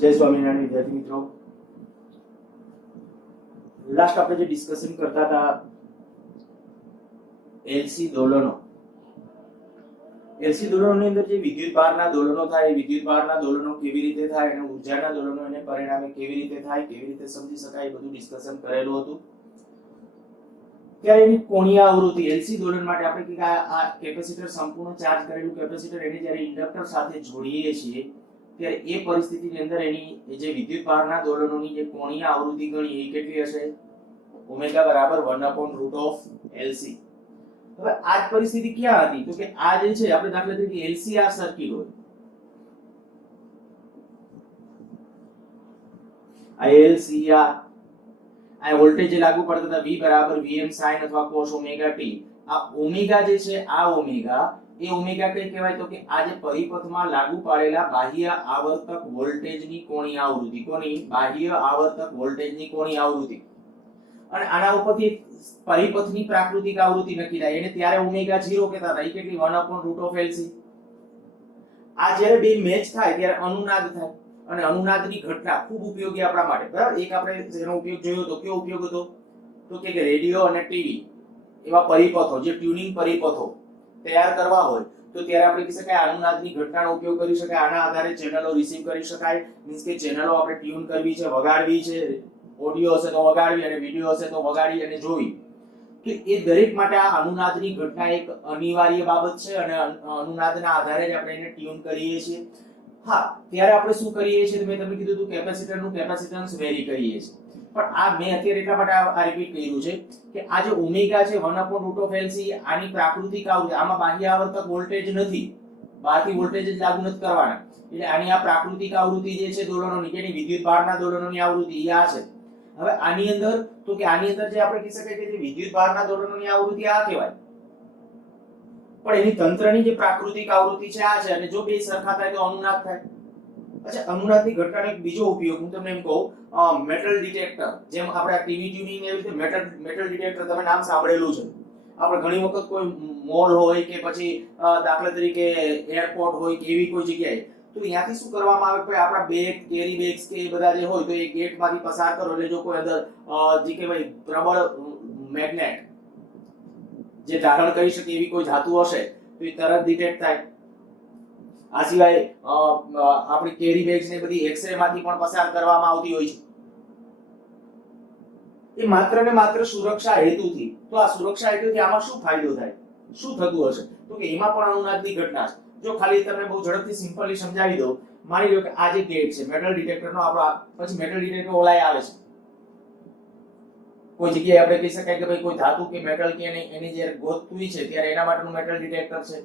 જય સ્વામિનારાયણ વિદ્યાર્થી મિત્રો, લાસ્ટ આપણે જે ડિસ્કશન કરતા હતા એલસી દોલનો, એલસી દોલનોની અંદર જે વિદ્યુત ભારના દોલનો થાય, વિદ્યુત ભારના દોલનો કેવી રીતે થાય અને ઉર્જાના દોલનો એને પરિણામે કેવી રીતે થાય, કેવી રીતે સમજી શકાય, એ બધું ડિસ્કશન કરેલું હતું. ત્યારે એની કોણીય આવૃત્તિ એલસી દોલન માટે આપણે કે આ કેપેસિટર સંપૂર્ણ ચાર્જ કરેલું કેપેસિટર એને જ્યારે ઇન્ડક્ટર સાથે જોડીએ છીએ ત્યારે એ પરિસ્થિતિની અંદર એની જે વિદ્યુત ભારના દોલનોની જે કોણીય આવૃત્તિ ગણી એ કેટલી હશે? ઓમેગા બરાબર 1/√LC. હવે આ જ પરિસ્થિતિ ક્યાં હતી? તો કે આ જે છે આપણે દાખલા તરીકે એલસીઆર સર્કિટ હોય, આ એલસીઆર આ વોલ્ટેજ લાગુ પડતા હતા V બરાબર Vm sin અથવા cos ઓમેગા t. આ ઓમેગા જે છે, આ ઓમેગા, એ ઓમેગા કઈ કહેવાય? તો કે આ જે પરિપથમાં લાગુ પાડેલા બાહ્ય આવર્તક વોલ્ટેજની કોણીય આવૃત્તિ. કોની? બાહ્ય આવર્તક વોલ્ટેજની કોણીય આવૃત્તિ. અને આના ઉપરથી પરિપથની પ્રાકૃતિક આવૃત્તિ નક્કી થાય. એને ત્યારે ઓમેગા 0 કહેતા હતા. એ કેટલી? 1/√LC. આ જ્યારે બે મેચ થાય ત્યારે અનુનાદ થાય. અને અનુનાદની ઘટના ખૂબ ઉપયોગી આપણા માટે, બરાબર? એક આપણે જેનો ઉપયોગ જોયો તો કેવો ઉપયોગ હતો? તો કે રેડિયો અને ટીવી એવા પરિપથો, જે ટ્યુનિંગ પરિપથો તૈયાર કરવા હોય તો ત્યારે આપણે કહી શકાય અનુનાદની ઘટનાનો ઉપયોગ કરી શકાય. આના આધારે ચેનલો રિસીવ કરી શકાય. મીન્સ કે ચેનલો આપણે ટ્યુન કરવી છે, વગાડવી છે, ઓડિયો હશે તો વગાડવી અને વિડિયો હશે તો વગાડી અને જોવી. કે એ દરેક માટે આ અનુનાદની ઘટના એક અનિવાર્ય બાબત છે અને અનુનાદના આધારે જ આપણે એને ટ્યુન કરીએ છીએ. હા, ત્યારે આપણે શું કરીએ છીએ? મેં તમને કીધું હતું કેપેસિટરનું કેપેસિટન્સ વેરી કરીએ છીએ. પણ આ મેં અત્યારે એટલા માટે આ રિપીટ કર્યું છે કે આ જે ઓમેગા છે 1/√LC, આની પ્રાકૃતિક આવૃત્તિ, આમાં બાહ્ય આવર્તક વોલ્ટેજ નથી, બહારથી વોલ્ટેજ જ લાગુ નથી કરવાના. એટલે આની આ પ્રાકૃતિક આવૃત્તિ જે છે દોલનોની, જેની વિદ્યુત ભારના દોલનોની આવૃત્તિ આ છે. હવે આની અંદર તો કે આની અંદર જે આપણે કહી શકાય કે જે વિદ્યુત ભારના દોલનોની આવૃત્તિ આ કહેવાય, પણ એની તંત્રની જે પ્રાકૃતિક આવૃત્તિ છે આ છે. અને જો બે સરખા થાય તો અનુનાદ થાય. અચ્છા, અનુનાદની ઘટનાનો એક બીજો ઉપયોગ હું તમને એમ કહું, મેટલ ડિટેક્ટર, જેમ આપણે ટીવી ટ્યુનિંગ એવી રીતે મેટલ ડિટેક્ટર તમે નામ સાંભળેલું છે. આપણે ઘણી વખત કોઈ મોલ હોય કે પછી દાખલા તરીકે એરપોર્ટ હોય કે એવી કોઈ જગ્યાએ, તો ત્યાંથી શું કરવામાં આવે કે આપણા બેગ, કેરી બેગ્સ કે એ બધા જે હોય તો એ ગેટમાંથી પસાર કરો એટલે જો કોઈ અંદર જે કહેવાય પ્રબળ મેગ્નેટ જે ધારણ કરી શકે એવી કોઈ ધાતુ હશે તો એ તરત ડિટેક્ટ થાય. આ સિવાય આપણી કેરી બેગ્સ ને બધી એક્સરે માંથી પણ પસાર કરવામાં આવતી હોય છે. એ માત્ર ને માત્ર સુરક્ષા હેતુથી. તો આ સુરક્ષા હેતુથી આમાં શું ફાયદો થાય? શું થતું હશે? તો કે એમાં પણ અનુનાદની ઘટના છે. જો ખાલી તમને બહુ ઝડપથી સિમ્પલી સમજાવી દઉં, માની લો કે આ જે ગેટ છે મેટલ ડિટેક્ટરનો, આપણો પછી મેટલ ડિટેક્ટર ઓલાય આવે છે કોઈ જગ્યાએ, આપણે કહી શકાય કે ભાઈ કોઈ ધાતુ કે મેટલ કે એની જે ગોતવી છે ત્યારે એના માટેનું મેટલ ડિટેક્ટર છે.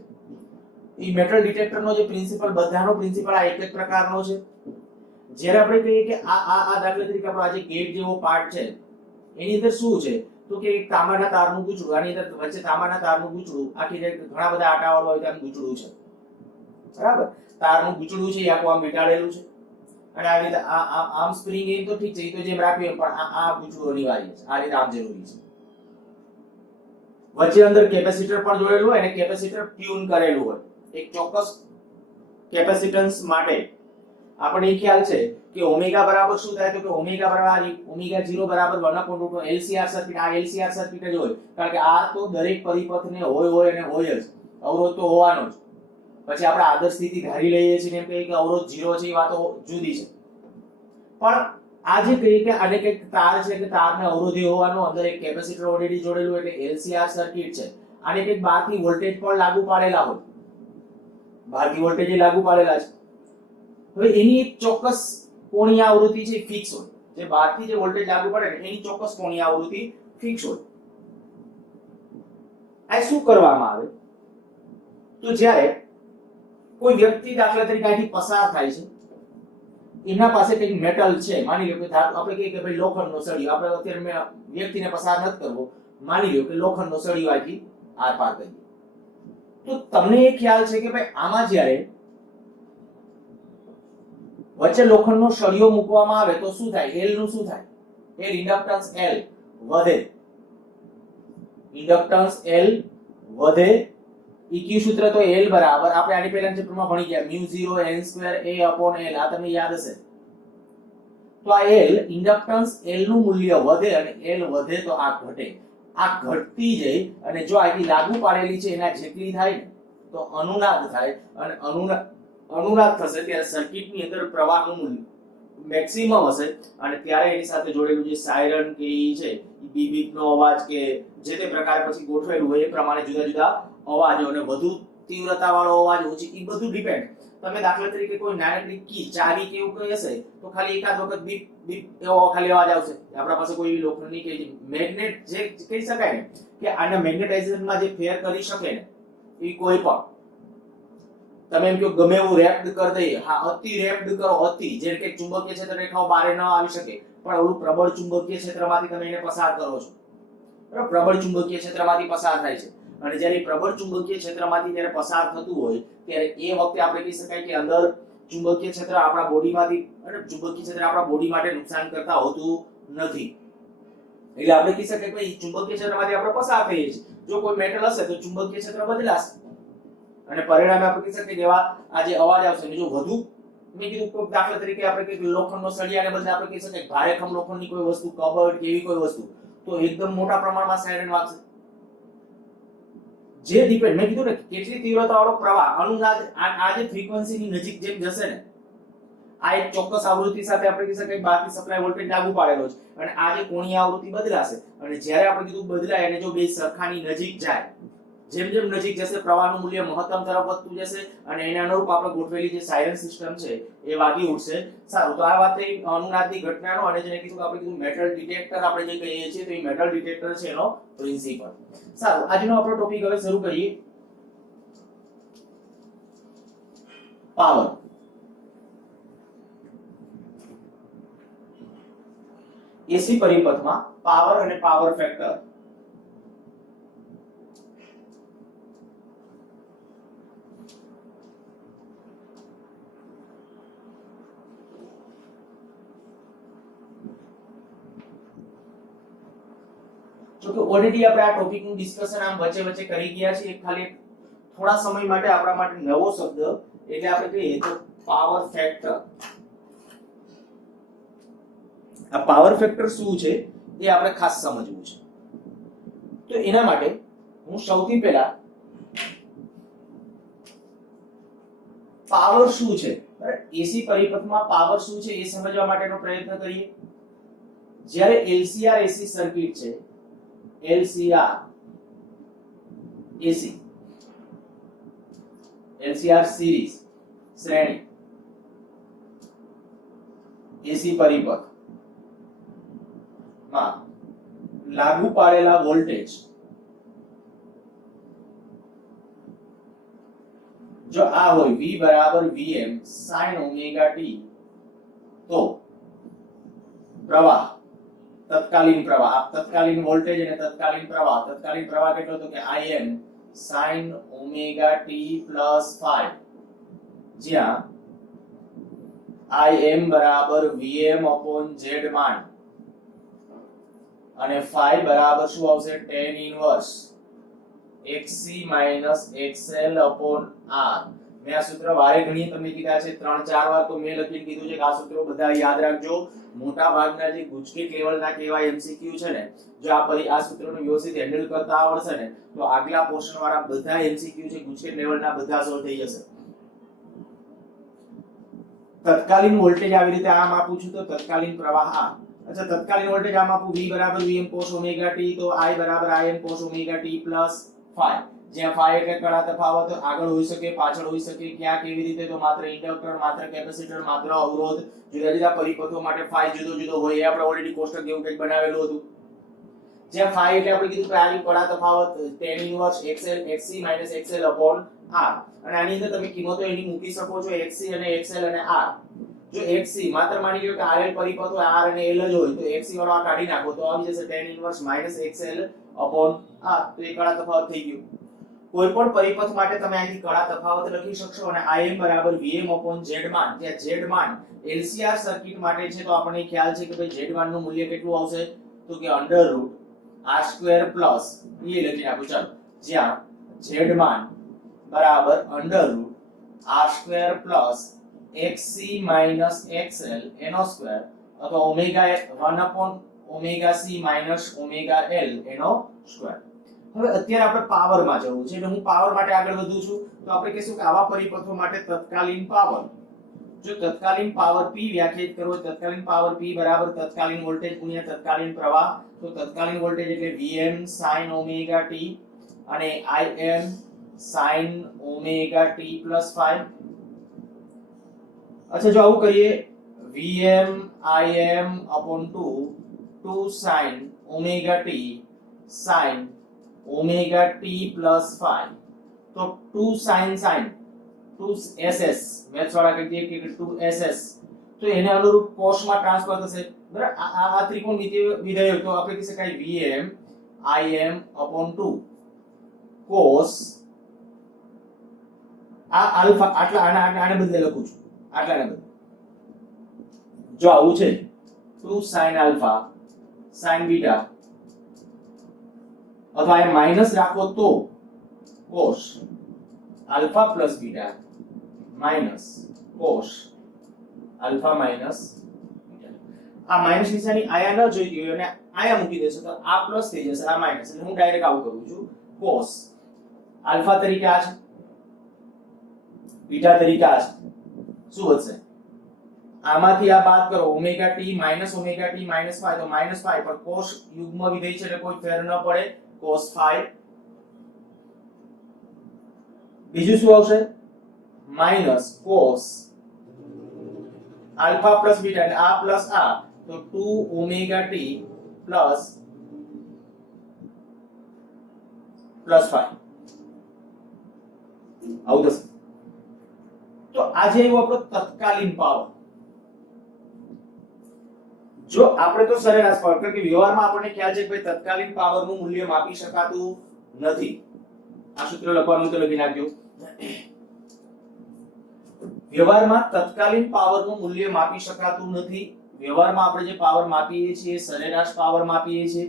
એ મેટલ ડિટેક્ટરનો જે પ્રિન્સિપલ, બધાનો પ્રિન્સિપલ આ એક જ પ્રકારનો છે. જ્યારે આપણે કહીએ કે આ દાખલા તરીકે આપણો આ જે ગેટ જેવો પાર્ટ છે એની અંદર શું છે? તો કે એક તાંબાના તારનું ગૂંચળું, આની અંદર વચ્ચે તાંબાના તારનું ગૂંચળું, આખી જે ઘણા બધા આટાવાળું હોય ત્યાં ગૂંચળું છે, બરાબર? તારનું ગૂંચળું છે એ આખું આમ વીંટાળેલું છે. અને આ રીતે આમ સ્પ્રિંગ એમ તો ઠીક છે, એ તો જેમ રાખ્યું પણ આ ગૂંચળું અનિવાર્ય છે. આ રીતે આમ જરૂરી છે. વચ્ચે અંદર કેપેસિટર પણ જોડેલું હોય અને કેપેસિટર ટ્યુન કરેલું હોય. એક ચોક્કસ કેપેસિટન્સ માટે આપણને ખ્યાલ છે કે ઓમેગા બરાબર શું થાય? તો કે ઓમેગા બરાબર ઓમેગા 0 બરાબર 1/√LCR સર્કિટ. આ LCR સર્કિટ જ હોય, કારણ કે આ તો દરેક પરિપથને હોય અને હોય જ, અવરોધ તો હોવાનો જ. પછી આપણે આદર્શ સ્થિતિ ધારી લઈએ છીએ એમ કહીએ કે અવરોધ 0 છે, એ વાતો જુદી છે. પણ આ જે કહીએ કે આને કંઈક તાર છે એટલે તારને અવરોધી હોવાનો, અંદર એક કેપેસિટર ઓલરેડી જોડેલું એટલે LCR સર્કિટ છે. આને કંઈક બહારથી વોલ્ટેજ પણ લાગુ પાડેલા હોય, બહારથી વોલ્ટેજ લાગુ પાડેલા છે. હવે એની એક ચોક્કસ કોણીય આવૃત્તિ છે ફિક્સ હોય. જે બહારથી જે વોલ્ટેજ લાગુ પડે ને એની ચોક્કસ કોણીય આવૃત્તિ ફિક્સ હોય. આ શું કરવામાં આવે? તો જ્યારે કોઈ વ્યક્તિ દાખલા તરીકે અહીંથી પસાર થાય છે, એના પાસે કંઈક મેટલ છે, માની લો કે આપણે કહીએ કે ભાઈ લોખંડનો સળિયો, આપણે અત્યારે મેં વ્યક્તિને પસાર નથી કરવો, માની લો કે લોખંડનો સળિયો અહીંથી આર પાર કરીએ, તો તમને એ ખ્યાલ છે કે ભાઈ આમાં જ્યારે વચ્ચે લોખંડનો સળિયો મૂકવામાં આવે તો શું થાય? L નું શું થાય? L ઇન્ડક્ટન્સ L વધે, ઇન્ડક્ટન્સ L વધે. EQ સૂત્ર તો L બરાબર આપણે આની પહેલાના ચેપ્ટરમાં ભણી ગયા μ0 n2 a/L. આ તમને યાદ હશે. તો આ L ઇન્ડક્ટન્સ L નું મૂલ્ય વધે અને L વધે તો આ ઘટે. આ ઘટતી જઈ અને જો આની લાગુ પાડેલી છે એના જેટલી થાય ને તો અનુનાદ થાય અને અનુનાદ થશે ત્યારે સર્કિટની અંદર પ્રવાહનું મૂલ્ય મેક્સિમમ હશે અને ત્યારે એની સાથે જોડેલું જે સાયરન કે ઈ છે બીપ બીપનો અવાજ કે જે તે પ્રકારે પછી ગોઠવેલું હોય એ પ્રમાણે જુદા જુદા અવાજો અને વધુ તીવ્રતા વાળો અવાજ ઓછી એ બધું ડિપેન્ડ. તમે દાખલા તરીકે કોઈ નાનકડી કી ચાવી કે એવું કંઈ હશે તો ખાલી એકાદ વખત બીપ બીપ એવો ખાલી અવાજ આવશે. આપણા પાસે કોઈ એવી લોખંડની કે મેગ્નેટ જે કહી શકાય ને કે આના મેગ્નેટાઇઝેશનમાં જે ફેર કરી શકે ને એ કોઈ પણ તમે એમ કહો ગમે એવું રેપ્ડ કરી દઈએ, હા અતિ રેપ્ડ કરો, અતિ જેમ કે ચુંબકીય ક્ષેત્ર રેખાઓ બહાર ન આવી શકે પણ ઓલું પ્રબળ ચુંબકીય ક્ષેત્રમાંથી તમે એને પસાર કરો છો બરાબર. પ્રબળ ચુંબકીય ક્ષેત્રમાંથી પસાર થાય છે અને જ્યારે પ્રબળ ચુંબકીય ક્ષેત્રમાંથી જ્યારે પસાર થતું હોય ત્યારે એ વખતે આપણે કહી શકાય કે અંદર ચુંબકીય ક્ષેત્ર આપણા બોડીમાંથી અને ચુંબકીય ક્ષેત્ર આપણા બોડી માટે નુકસાન કરતા હોતું નથી. એટલે આપણે કહી શકાય કે ચુંબકીય ક્ષેત્રમાંથી આપણે પસાર થઈએ છીએ. જો કોઈ મેટલ હશે તો ચુંબકીય ક્ષેત્ર બદલાશે અને પરિણામે આપણે કહી શકીએ કે એવા આ જે અવાજ આવશે ને જો વધુ મેં કીધું દાખલા તરીકે આપણે કે લોખંડનો સળિયાને બદલે આપણે કહી શકીએ ભારેખમ લોખંડની કોઈ વસ્તુ કબડ કે એવી કોઈ વસ્તુ તો એકદમ મોટા પ્રમાણમાં સાયરન વાગશે. જે ડિપેન્ડ મેં કીધું ને કેટલી તીવ્રતાવાળો પ્રવાહ અનુનાદ આ જે ફ્રીક્વન્સીની નજીક જેમ જશે ને આ એક ચોક્કસ આવૃત્તિ સાથે આપણે કહી શકાય બહારથી સપ્લાય વોલ્ટેજ લાગુ પાડેલો છે અને આ જે કોણીય આવૃત્તિ બદલાશે અને જ્યારે આપણે કીધું બદલાય અને જો બે સરખાની નજીક જાય જેમ જેમ નજીક જશે પ્રવાહનું મૂલ્ય મહત્તમ તરફ વધતું જશે અને એને અનુરૂપ આપણે ગોઠવેલી જે સાયરન સિસ્ટમ છે એ વાગી ઉઠશે. સારું, તો આ વાત થઈ અનુનાદની ઘટનાનો અને જેને કીધું આપણે કીધું મેટલ ડિટેક્ટર આપણે જે કહીએ છીએ તો એ મેટલ ડિટેક્ટર છે એનો પ્રિન્સિપલ. સારું, આજનો આપણો ટોપિક હવે શરૂ કરીએ. પાવર. એસી પરિપથમાં પાવર અને પાવર ફેક્ટર. જો કે ઓલરેડી આપણે આ ટોપિકનું ડિસ્કશન આમ વચ્ચે વચ્ચે કરી ગયા છે. ખાલી થોડા સમય માટે આપણા માટે નવો શબ્દ એટલે આપણે કહીએ તો પાવર ફેક્ટર. આ પાવર ફેક્ટર શું છે એ આપણે ખાસ સમજવું છે. તો એના માટે હું સૌથી પહેલા પાવર શું છે એસી પરિપથમાં પાવર શું છે એ સમજવા માટેનો પ્રયત્ન કરીએ. જ્યારે એલસીઆર એસી સર્કિટ છે LCR AC LCR સિરીઝ શ્રેણી AC પરિપથ માં લાગુ પાડેલા વોલ્ટેજ જો આ હોય V બરાબર Vm sin ઓમેગા t તો પ્રવાહ તત્કાલીન પ્રવાહ તત્કાલીન વોલ્ટેજ અને તત્કાલીન પ્રવાહ કેટલો તો કે Im sin ઓમેગા t +5 જ્યાં Im બરાબર Vm/Z માંડ અને phi બરાબર શું આવશે tan ઇન્વર્સ xc xl/r. મેં આ સૂત્ર વારે ઘણીએ તમને કીધા છે 3-4 વાર તો મેં લખીને કીધું છે કે આ સૂત્રો બધા યાદ રાખજો. મોટા ભાગના જે ગુજકેટ લેવલના કેવા એમસીક્યુ છે ને જો આ સૂત્રનો વ્યવસ્થિત હેન્ડલ કરતા આવડશે ને તો આગલા પોર્શન વાળા બધા એમસીક્યુ છે ગુજકેટ લેવલના બધા સોલ્વ થઈ જશે. તત્કાલીન વોલ્ટેજ આવી રીતે આમ આપું છું તો તત્કાલીન પ્રવાહ આ. અચ્છા, તત્કાલીન વોલ્ટેજ આમ આપું V બરાબર Vm cos ઓમેગા t તો I બરાબર Im cos ઓમેગા t +5 જ્યાં phi એટલે કડા તફાવત આગળ હોઈ શકે પાછળ હોઈ શકે ક્યાં કેવી રીતે તો માત્ર ઇન્ડક્ટર માત્ર કેપેસિટર માત્ર અવરોધ જુદા જુદા પરિપથો માટે phi જુદો જુદો હોય એ આપણે ઓલરેડી કોષ્ટક જેવું કંઈક બનાવેલું હતું. જ્યાં phi એટલે આપણે કીધું કે આની કડા તફાવત tan inverse xl xc xl/r અને આની અંદર તમે કિંમતો એની મૂકી શકો છો xc અને xl અને r. જો xc માત્ર માની લો કે rl પરિપથો r અને l જ હોય તો xc વાળો આ કાઢી નાખો તો આવી જશે tan ઇન્વર્સ xl/r તો એ કડા તફાવત થઈ ગયું. કોઈ પણ પરિપથ માટે તમે અહીંથી કડા તફાવત લખી શકશો અને Im બરાબર Vm/Z માંડ જ્યાં Z માંડ LCR સર્કિટ માટે છે તો આપણને ખ્યાલ છે કે ભાઈ Z માંડ નું મૂલ્ય કેટલું આવશે તો કે √r² એ લખી નાખો ચાલો જ્યાં Z માંડ બરાબર √r² xc xl એનો સ્ક્વેર અથવા omega 1 upon omega c minus omega l એનો સ્ક્વેર. હવે અત્યારે આપણે પાવરમાં જવું છે એટલે હું પાવર માટે આગળ વધું છું તો આપણે કહીશું કે આવા પરિપથો માટે તત્કાલીન પાવર, જો તત્કાલીન પાવર p વ્યાખ્યાયિત કરવો હોય, તત્કાલીન પાવર p બરાબર તત્કાલીન વોલ્ટેજ ગુણ્યા તત્કાલીન પ્રવાહ, તો તત્કાલીન વોલ્ટેજ એટલે Vm sin ઓમેગા t અને Im sin omega t plus 5. अच्छा जो આવું કરીએ Vm Im upon 2 sin omega t sin omega t plus 5, तो 2 sin 2 ss મેથ્સ વાળા કહીએ કે 2 ss, તો એને અનુરૂપ cos માં ટ્રાન્સફર થશે બરાબર. આ ત્રિકોણમિતિય વિધેય તો આપણે કહી શકાય Vm Im upon 2 cos આ આલ્ફા આટલા આને બદલે લખું છું આટલાને બદલે, જો આવું છે 2 sin આલ્ફા sin બીટા, અથવા એ માઈનસ રાખો તો cos alpha plus beta minus cos alpha minus beta. આ માઈનસ નિશાની આયા ન જોઈતી હોય અને આયા મૂકી દેશો તો આ પ્લસ થઈ જશે, આ માઈનસ, એટલે હું ડાયરેક્ટ આવું કરું છું cos આલ્ફા તરીકે આ છે, બીટા તરીકે આ છે, શું વધશે આમાંથી આ બાદ કરો omega t minus omega t minus 5, તો માઈનસ 5 પર cos યુગ્મ વિધેય છે એટલે કોઈ ફેર ન પડે, cos 5. બીજું શું આવશે minus cos alpha plus beta, એટલે આ પ્લસ આ, તો 2 ઓમેગા t પ્લસ 5 આવું થશે. તો આજે એવો આપણો તત્કાલીન પાવર. જો આપણે તો સરેરાશ પાવર, કારણ કે વ્યવહારમાં આપણને ખ્યાલ છે કે ભાઈ તત્કાલીન પાવરનું મૂલ્ય માપી શકાતું નથી. આ સૂત્ર લખવાનું તો લખી નાખજો. વ્યવહારમાં તત્કાલીન પાવરનું મૂલ્ય માપી શકાતું નથી. વ્યવહારમાં આપણે જે પાવર માપીએ છીએ સરેરાશ પાવર માપીએ છીએ,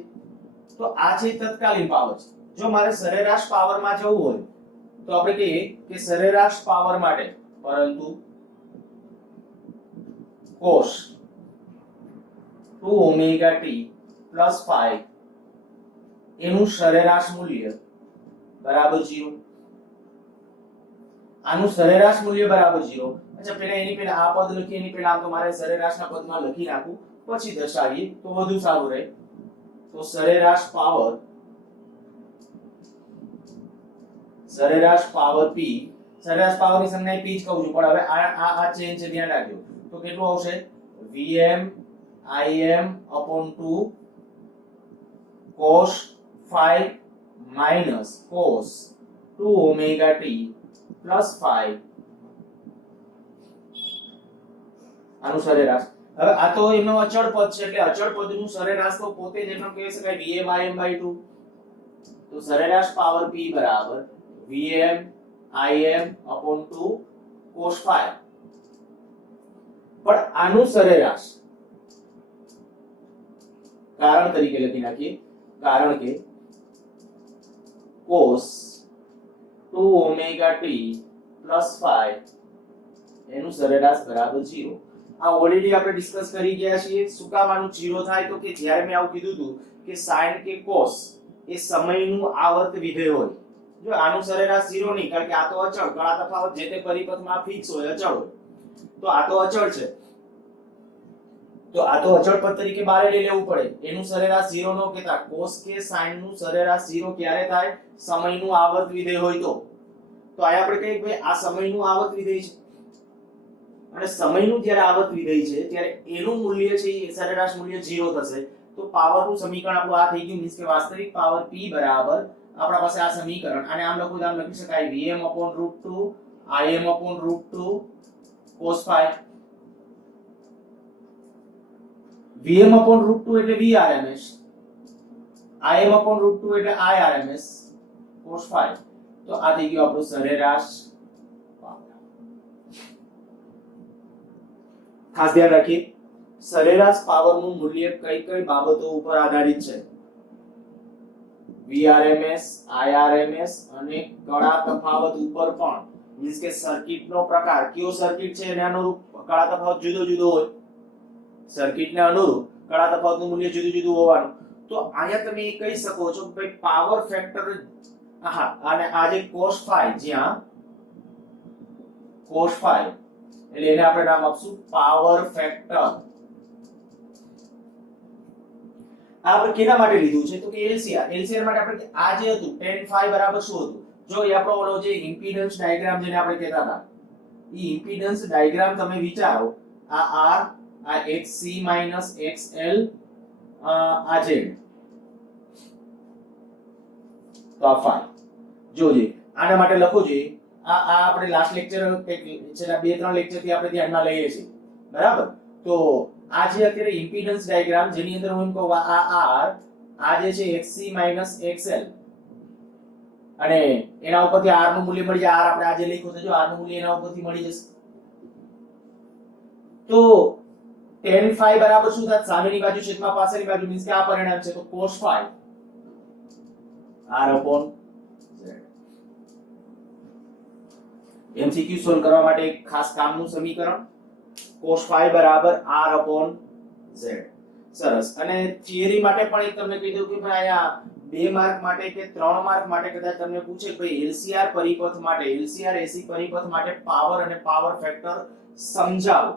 તો આ છે તત્કાલીન પાવર છે. જો મારે સરેરાશ પાવરમાં જવું હોય તો આપણે કહીએ કે સરેરાશ પાવર માટે પરંતુ cos 2 ઓમેગા t plus 5 એનું સરેરાશ મૂલ્ય બરાબર 0. આનું સરેરાશ મૂલ્ય બરાબર 0. અચ્છા પહેલા એની પહેલા આ પદ લખી, એની પહેલા તો મારે સરેરાશના પદમાં લખી નાખું પછી દર્શાવીએ તો વધુ સારું રહે. તો સરેરાશ પાવર p, સરેરાશ પાવરની સંજ્ઞા p જ કહું છું, પણ હવે આ ચેન્જ છે ધ્યાન રાખજો. તો કેટલું આવશે Vm Im upon 2 cos 5 minus cos 2 omega t plus 5 આનું સરેરાશ. હવે આ તો એનો અચળ પદ છે એટલે અચળ પદનું સરેરાશ તો પોતે જ એનો કહી શકાય Vm Im by 2. તો સરેરાશ પાવર p બરાબર Vm Im upon 2 cos 5. પણ આનું સરેરાશ કારણ તરીકે લખી નાખીએ, કારણ કે cos 2 ઓમેગા t plus 5 એનું સરેરાશ બરાબર 0. આ ઓલરેડી આપણે ડિસ્કસ કરી ગયા છીએ. શું કામ આનું 0 થાય તો કે જ્યારે મેં આવું કીધું હતું કે sin કે cos એ સમયનું આવર્ત વિધેય હોય. જો આનું સરેરાશ 0 નહીં, કારણ કે આ તો અચળ, ઘણા તફાવત જે તે પરિપથમાં ફિક્સ હોય, અચળ હોય, તો આ તો અચળ છે, તો આ તો અચળ પદ તરીકે બહાર લઈ લેવું પડે. એનું સરેરાશ 0 નો કહેતા cos કે sin નું સરેરાશ 0 ક્યારે થાય સમયનું આવર્ત વિધેય હોય તો આ આપણે કહીએ કે આ સમયનું આવર્ત વિધેય છે અને સમયનું જ્યારે આવર્ત વિધેય છે ત્યારે એનું મૂલ્ય છે એ સરેરાશ મૂલ્ય 0 થશે. તો પાવરનું સમીકરણ આપણું આ થઈ ગયું, મીન્સ કે વાસ્તવિક પાવર p બરાબર આપણા પાસે આ સમીકરણ, અને આમ લખું તો આમ લખી શકાય Vm upon √2 Im upon √2 cos 5. Vm upon √2 એટલે Vrms, Im upon √2 એટલે Irms cos 5. તો આ થઈ ગયું આપણું સરેરાશ પાવર. ખાસ ધ્યાન રાખીએ સરેરાશ પાવરનું મૂલ્ય કઈ કઈ બાબતો ઉપર આધારિત છે. Vrms, Irms અને કળા તફાવત ઉપર પણ, મીન્સ કે સર્કિટનો પ્રકાર કયો સર્કિટ છે એના અનુરૂપ કળા તફાવત જુદો જુદો હોય. સર્કિટને અનુરૂપ કડા તફાવતનું મૂલ્ય જુદું જુદું હોવાનું. તો અહીંયા તમે એ કહી શકો છો કે ભાઈ પાવર ફેક્ટર અને આ જે cos phi, જ્યાં cos phi એટલે એને આપણે નામ આપશું પાવર ફેક્ટર. આપણે કેના માટે લીધું છે તો કે LCR માટે આપણે આ જે હતું tan phi બરાબર શું હતું? જો એ આપણો ઓલો જે ઇમ્પિડન્સ ડાયાગ્રામ જેને આપણે કહેતા હતા, એ ઇમ્પિડન્સ ડાયાગ્રામ તમે વિચારો, આ R, આ XC XL, આ Z, તો આ phi. જોજે આના માટે લખો જોઈએ, આ આપણે લાસ્ટ લેક્ચર છેલ્લા 2-3 લેક્ચર થી આપણે ધ્યાનમાં લઈએ છીએ, બરાબર? તો આ જે અત્યારે ઇમ્પિડન્સ ડાયાગ્રામ જેની અંદર હું એમ કહું આ R, આ જે છે XC XL, અને એના ઉપરથી R નું મૂલ્ય મળી જાય. R આપણે આજે લખ્યું છે, જો R નું મૂલ્ય એના ઉપરથી મળી જશે. તો tan phi બરાબર શું થાય? સામેની બાજુ છેદમાં પાછળની બાજુ, મીન્સ કે આ પરિણામ છે, તો cos phi R upon Z. MCQ solve કરવા માટે એક ખાસ કામનું સમીકરણ, cos phi બરાબર R upon Z. સરસ. અને થિયરી માટે પણ એક તમને કહી દઉં કે ભાઈ અહીંયા 2 માર્ક માટે કે 3 માર્ક માટે કદાચ તમને પૂછે કે ભાઈ LCR પરિપથ માટે, LCR AC પરિપથ માટે પાવર અને પાવર ફેક્ટર સમજાવો.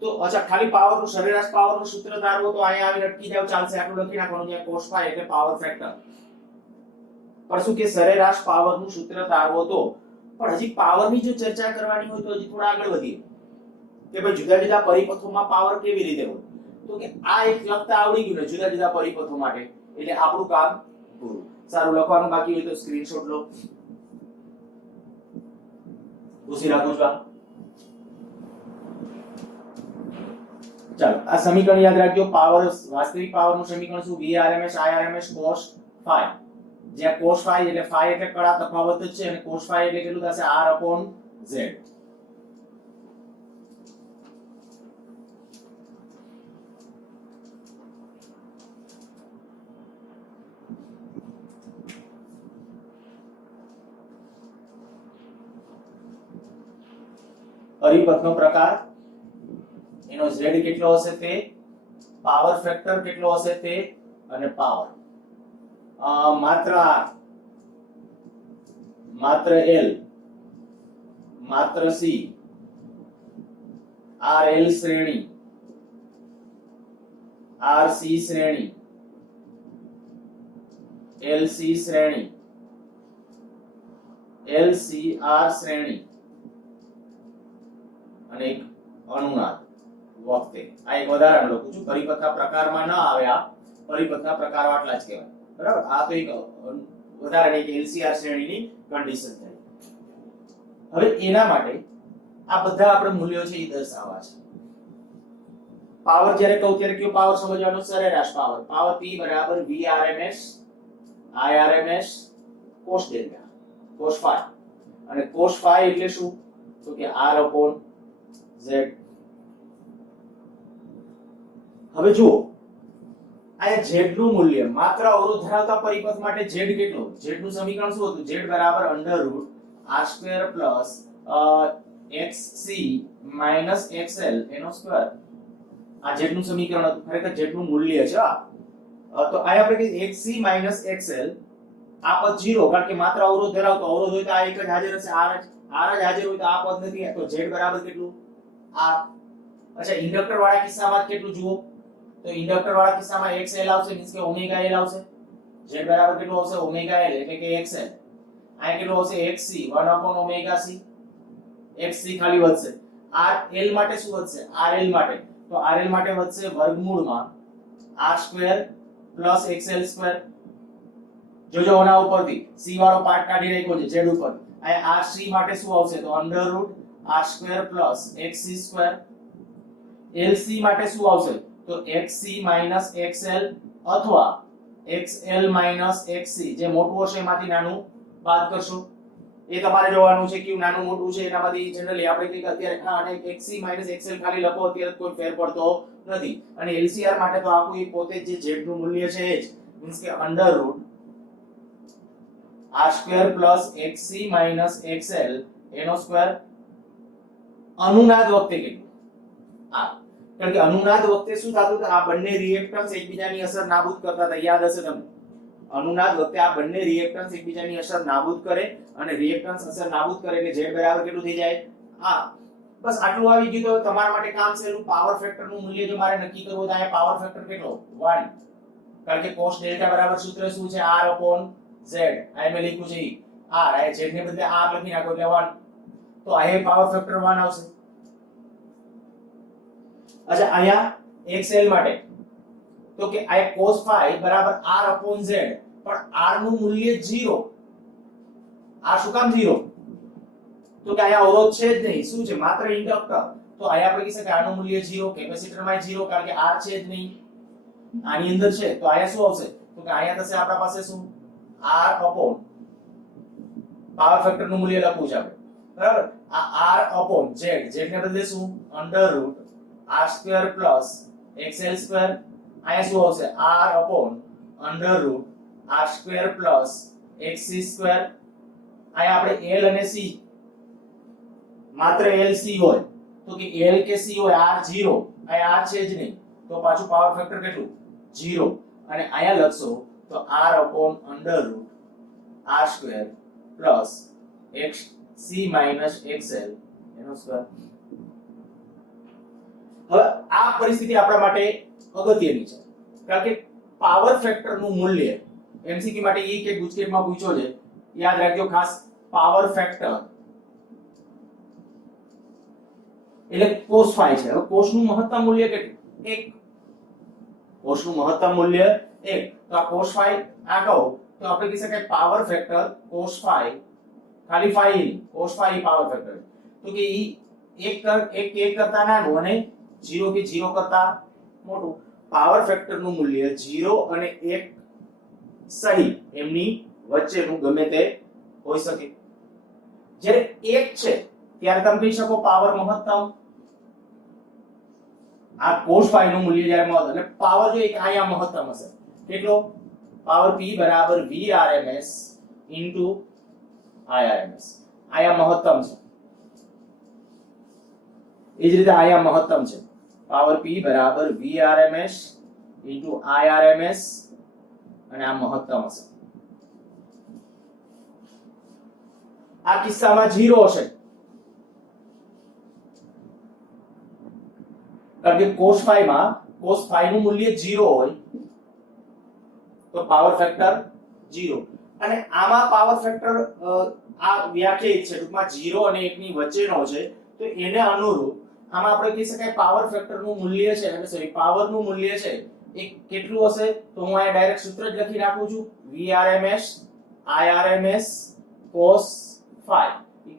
તો અચ્છા, ખાલી પાવર નું સરેરાશ પાવર નું સૂત્ર ધારવો તો અહીંયા આવીને અટકી જાવ, ચાલશે. આટલું લખી નાખવાનું છે cos phi એટલે પાવર ફેક્ટર. પણ શું કે સરેરાશ પાવર નું સૂત્ર ધારવો તો, પણ હજી પાવર ની જો ચર્ચા કરવાની હોય તો હજી થોડા આગળ વધીએ કે ભાઈ જુદા જુદા પરિપથોમાં પાવર કેવી રીતે હોય. તો કે આ એક લખતા આવડી ગયું ને જુદા જુદા પરિપથો માટે, એટલે આપણું કામ પૂરું. સારું, લખવાનું બાકી હોય તો સ્ક્રીનશોટ લો. ઉસી રાખો છો. ચાલો, આ સમીકરણ યાદ રાખજો. પાવર, વાસ્તવિક પાવર નું સમીકરણ શું? Vrms Irms cos phi. જ્યાં cos phi એટલે phi એટલે કડા તફાવત જ છે, અને cos phi એટલે કેટલું થશે? R upon Z. પરિપથનો પ્રકાર, એનો Z કેટલો હશે તે, પાવર ફેક્ટર કેટલો હશે તે, અને પાવર માત્ર R, માત્ર L, માત્ર C, RL શ્રેણી, RC શ્રેણી, LC શ્રેણી, LCR શ્રેણી, અને એક અનુનાદ વખતે. આ એક વધારાનું લખું છું, પરિપથના પ્રકારમાં ન આવે, આ પરિપથના પ્રકાર આટલા જ કહેવાય, બરાબર? આ તો એક વધારાની એક LCR શ્રેણીની કન્ડિશન થઈ. હવે એના માટે આ બધા આપણે મૂલ્યો છે એ દર્શાવવા છે. પાવર જ્યારે કહું ત્યારે કયો પાવર સમજવાનો? સરેરાશ પાવર. પાવર P બરાબર Vrms Irms cos delta, cos phi. અને cos phi એટલે શું? તો કે R upon Z. હવે જુઓ, આ Z નું મૂલ્ય માત્ર અવરોધ ધરાવતા પરિપથ માટે Z કેટલો? Z નું સમીકરણ શું હતું? Z બરાબર √R² plus XC minus XL એનો સ્ક્વેર. આ Z નું સમીકરણ હતું, ખરેખર Z નું મૂલ્ય છે. તો આ આપણે કે XC માઈનસ XL, આ પદ 0, કારણ કે માત્ર અવરોધ ધરાવતો. અવરોધ હોય તો આ એક જ હાજર હશે, R જ હાજર હોય તો આ પદ નથી. તો Z બરાબર કેટલું? R. અચ્છા, ઇન્ડક્ટર વાળા કિસ્સામાં કેટલું જુઓ, તો ઇન્ડક્ટર વાળા કિસ્સામાં XL આવશે, મીન્સ કે ઓમેગા L આવશે. Z બરાબર કેટલું આવશે? ઓમેગા L એટલે કે XL. આ કેટલું આવશે? XC 1 omega C. XC ખાલી વધશે. RL માટે શું વધશે? RL માટે, તો RL માટે વધશે વર્ગમૂળમાં R² પ્લસ XL². જોજો ઓના ઉપરથી C વાળો પાર્ટ કાઢી નાખ્યો છે Z ઉપર. આ RC માટે શું આવશે? તો √R² પ્લસ XC². LC માટે શું આવશે? તો XC માઈનસ XL અથવા XL માઈનસ XC, જે મોટું હશે એમાંથી નાનું બાદ કરશો. એ તમારે જોવાનું છે કે નાનું મોટું છે એનામાંથી. જનરલી આપણે કઈક અત્યારે અને XC માઈનસ XL ખાલી લખો, અત્યારે કોઈ ફેર પડતો નથી. અને LCR માટે તો આખું પોતે જ જે Z નું મૂલ્ય છે એ જ, મીન્સ કે √R² plus XC minus XL એનો સ્ક્વેર. અનુનાદ વખતે કેટલું? આ કારણ કે અનુનાદ વખતે શું થતું હતું, આ બંને રિએક્ટન્સ એકબીજાની અસર નાબૂદ કરતા હતા, યાદ હશે તમને. અનુનાદ વખતે આ બંને રિએક્ટન્સ એકબીજાની અસર નાબૂદ કરે, અને રિએક્ટન્સ અસર નાબૂદ કરે એટલે z બરાબર કેટલું થઈ જાય, આ. બસ આટલું આવી ગયું તો તમારા માટે કામ સહેલું. પાવર ફેક્ટર નું મૂલ્ય જો મારે નક્કી કરવું હોય તો આ પાવર ફેક્ટર કેટલો 1, કારણ કે cos ડેલ્ટા બરાબર સૂત્ર શું છે, r upon z. આ મેં લખ્યું છે r, આ z ને બદલે r લખી નાખો એટલે 1, તો આ પાવર ફેક્ટર 1 આવશે. અચ્છા, અહીંયા xl માટે તો કે આ cos phi બરાબર r upon z, પણ r નું મૂલ્ય 0. આ શું કામ 0? તો કે અહીંયા અવરોધ છે જ નહીં, શું છે, માત્ર ઇન્ડક્ટર. તો અહીંયા આપણે કહી શકીએ આનું મૂલ્ય 0, કેપેસિટર માં 0, કારણ કે r છે જ નહીં, આની અંદર છે. તો અહીંયા શું આવશે, તો કે અહીંયા થશે આપણા પાસે શું, r upon, પાવર ફેક્ટર નું મૂલ્ય લખવું છે આપણે, બરાબર. આ r upon z, z ને બદલે શું, under route r square plus xl square. અહીંયા શું આવશે, r upon under route r square plus xc square. અહીંયા આપણે l અને c, માત્ર lc હોય તો કે l કે c હોય, r 0, અહીંયા r છે જ નહીં, તો પાછું પાવર ફેક્ટર કેટલું, 0. અને અહીંયા લખશો તો r upon under route r square plus xc minus xl એનો સ્ક્વેર. હવે આ પરિસ્થિતિ આપણા માટે અગત્યની છે, કારણ કે પાવર ફેક્ટર નું મૂલ્ય એમસીક્યુ માટે ઈ કે ગુજકેટમાં પૂછ્યો છે, યાદ રાખજો ખાસ. પાવર ફેક્ટર એટલે cos phi છે. હવે cos નું મહત્તમ મૂલ્ય કેટલું, 1. cos નું મહત્તમ મૂલ્ય 1, તો આ cos phi આ કહો તો આપણે કહી શકાય પાવર ફેક્ટર cos phi, ખાલી phi નહીં, cos phi પાવર ફેક્ટર, તો કે ઈ 1 કરતા નાનું અને 0 કે 0 કરતા મોટું. પાવર ફેક્ટર નું મૂલ્ય 0 અને 1 સહી એમની વચ્ચેનું ગમે તે હોઈ શકે. જ્યારે 1 છે ત્યારે તમે કહી શકો પાવર મહત્તમ. આ cos phi નું મૂલ્ય જ્યારે મહત્તમ, એટલે પાવર જો એક અહીંયા મહત્તમ હશે, કેટલો, પાવર p બરાબર vrms into irms. અહીંયા મહત્તમ છે, એ જ રીતે અહીંયા મહત્તમ છે, પાવર p બરાબર vrms into irms, અને આ મહત્તમ હશે. આ કિસ્સામાં 0 હશે, કારણ કે cos phi નું મૂલ્ય 0 હોય તો પાવર ફેક્ટર 0, અને આમાં પાવર ફેક્ટર આ વ્યાખ્યાયિત છે ટૂંકમાં 0 અને 1 ની વચ્ચેનો છે, તો એને અનુરૂપ આમાં આપણે કહી શકાય પાવર ફેક્ટર નું મૂલ્ય છે, એટલે સોરી પાવર નું મૂલ્ય છે એ કેટલું હશે, તો હું અહીંયા ડાયરેક્ટ સૂત્ર જ લખી નાખું છું, vrms irms cos phi.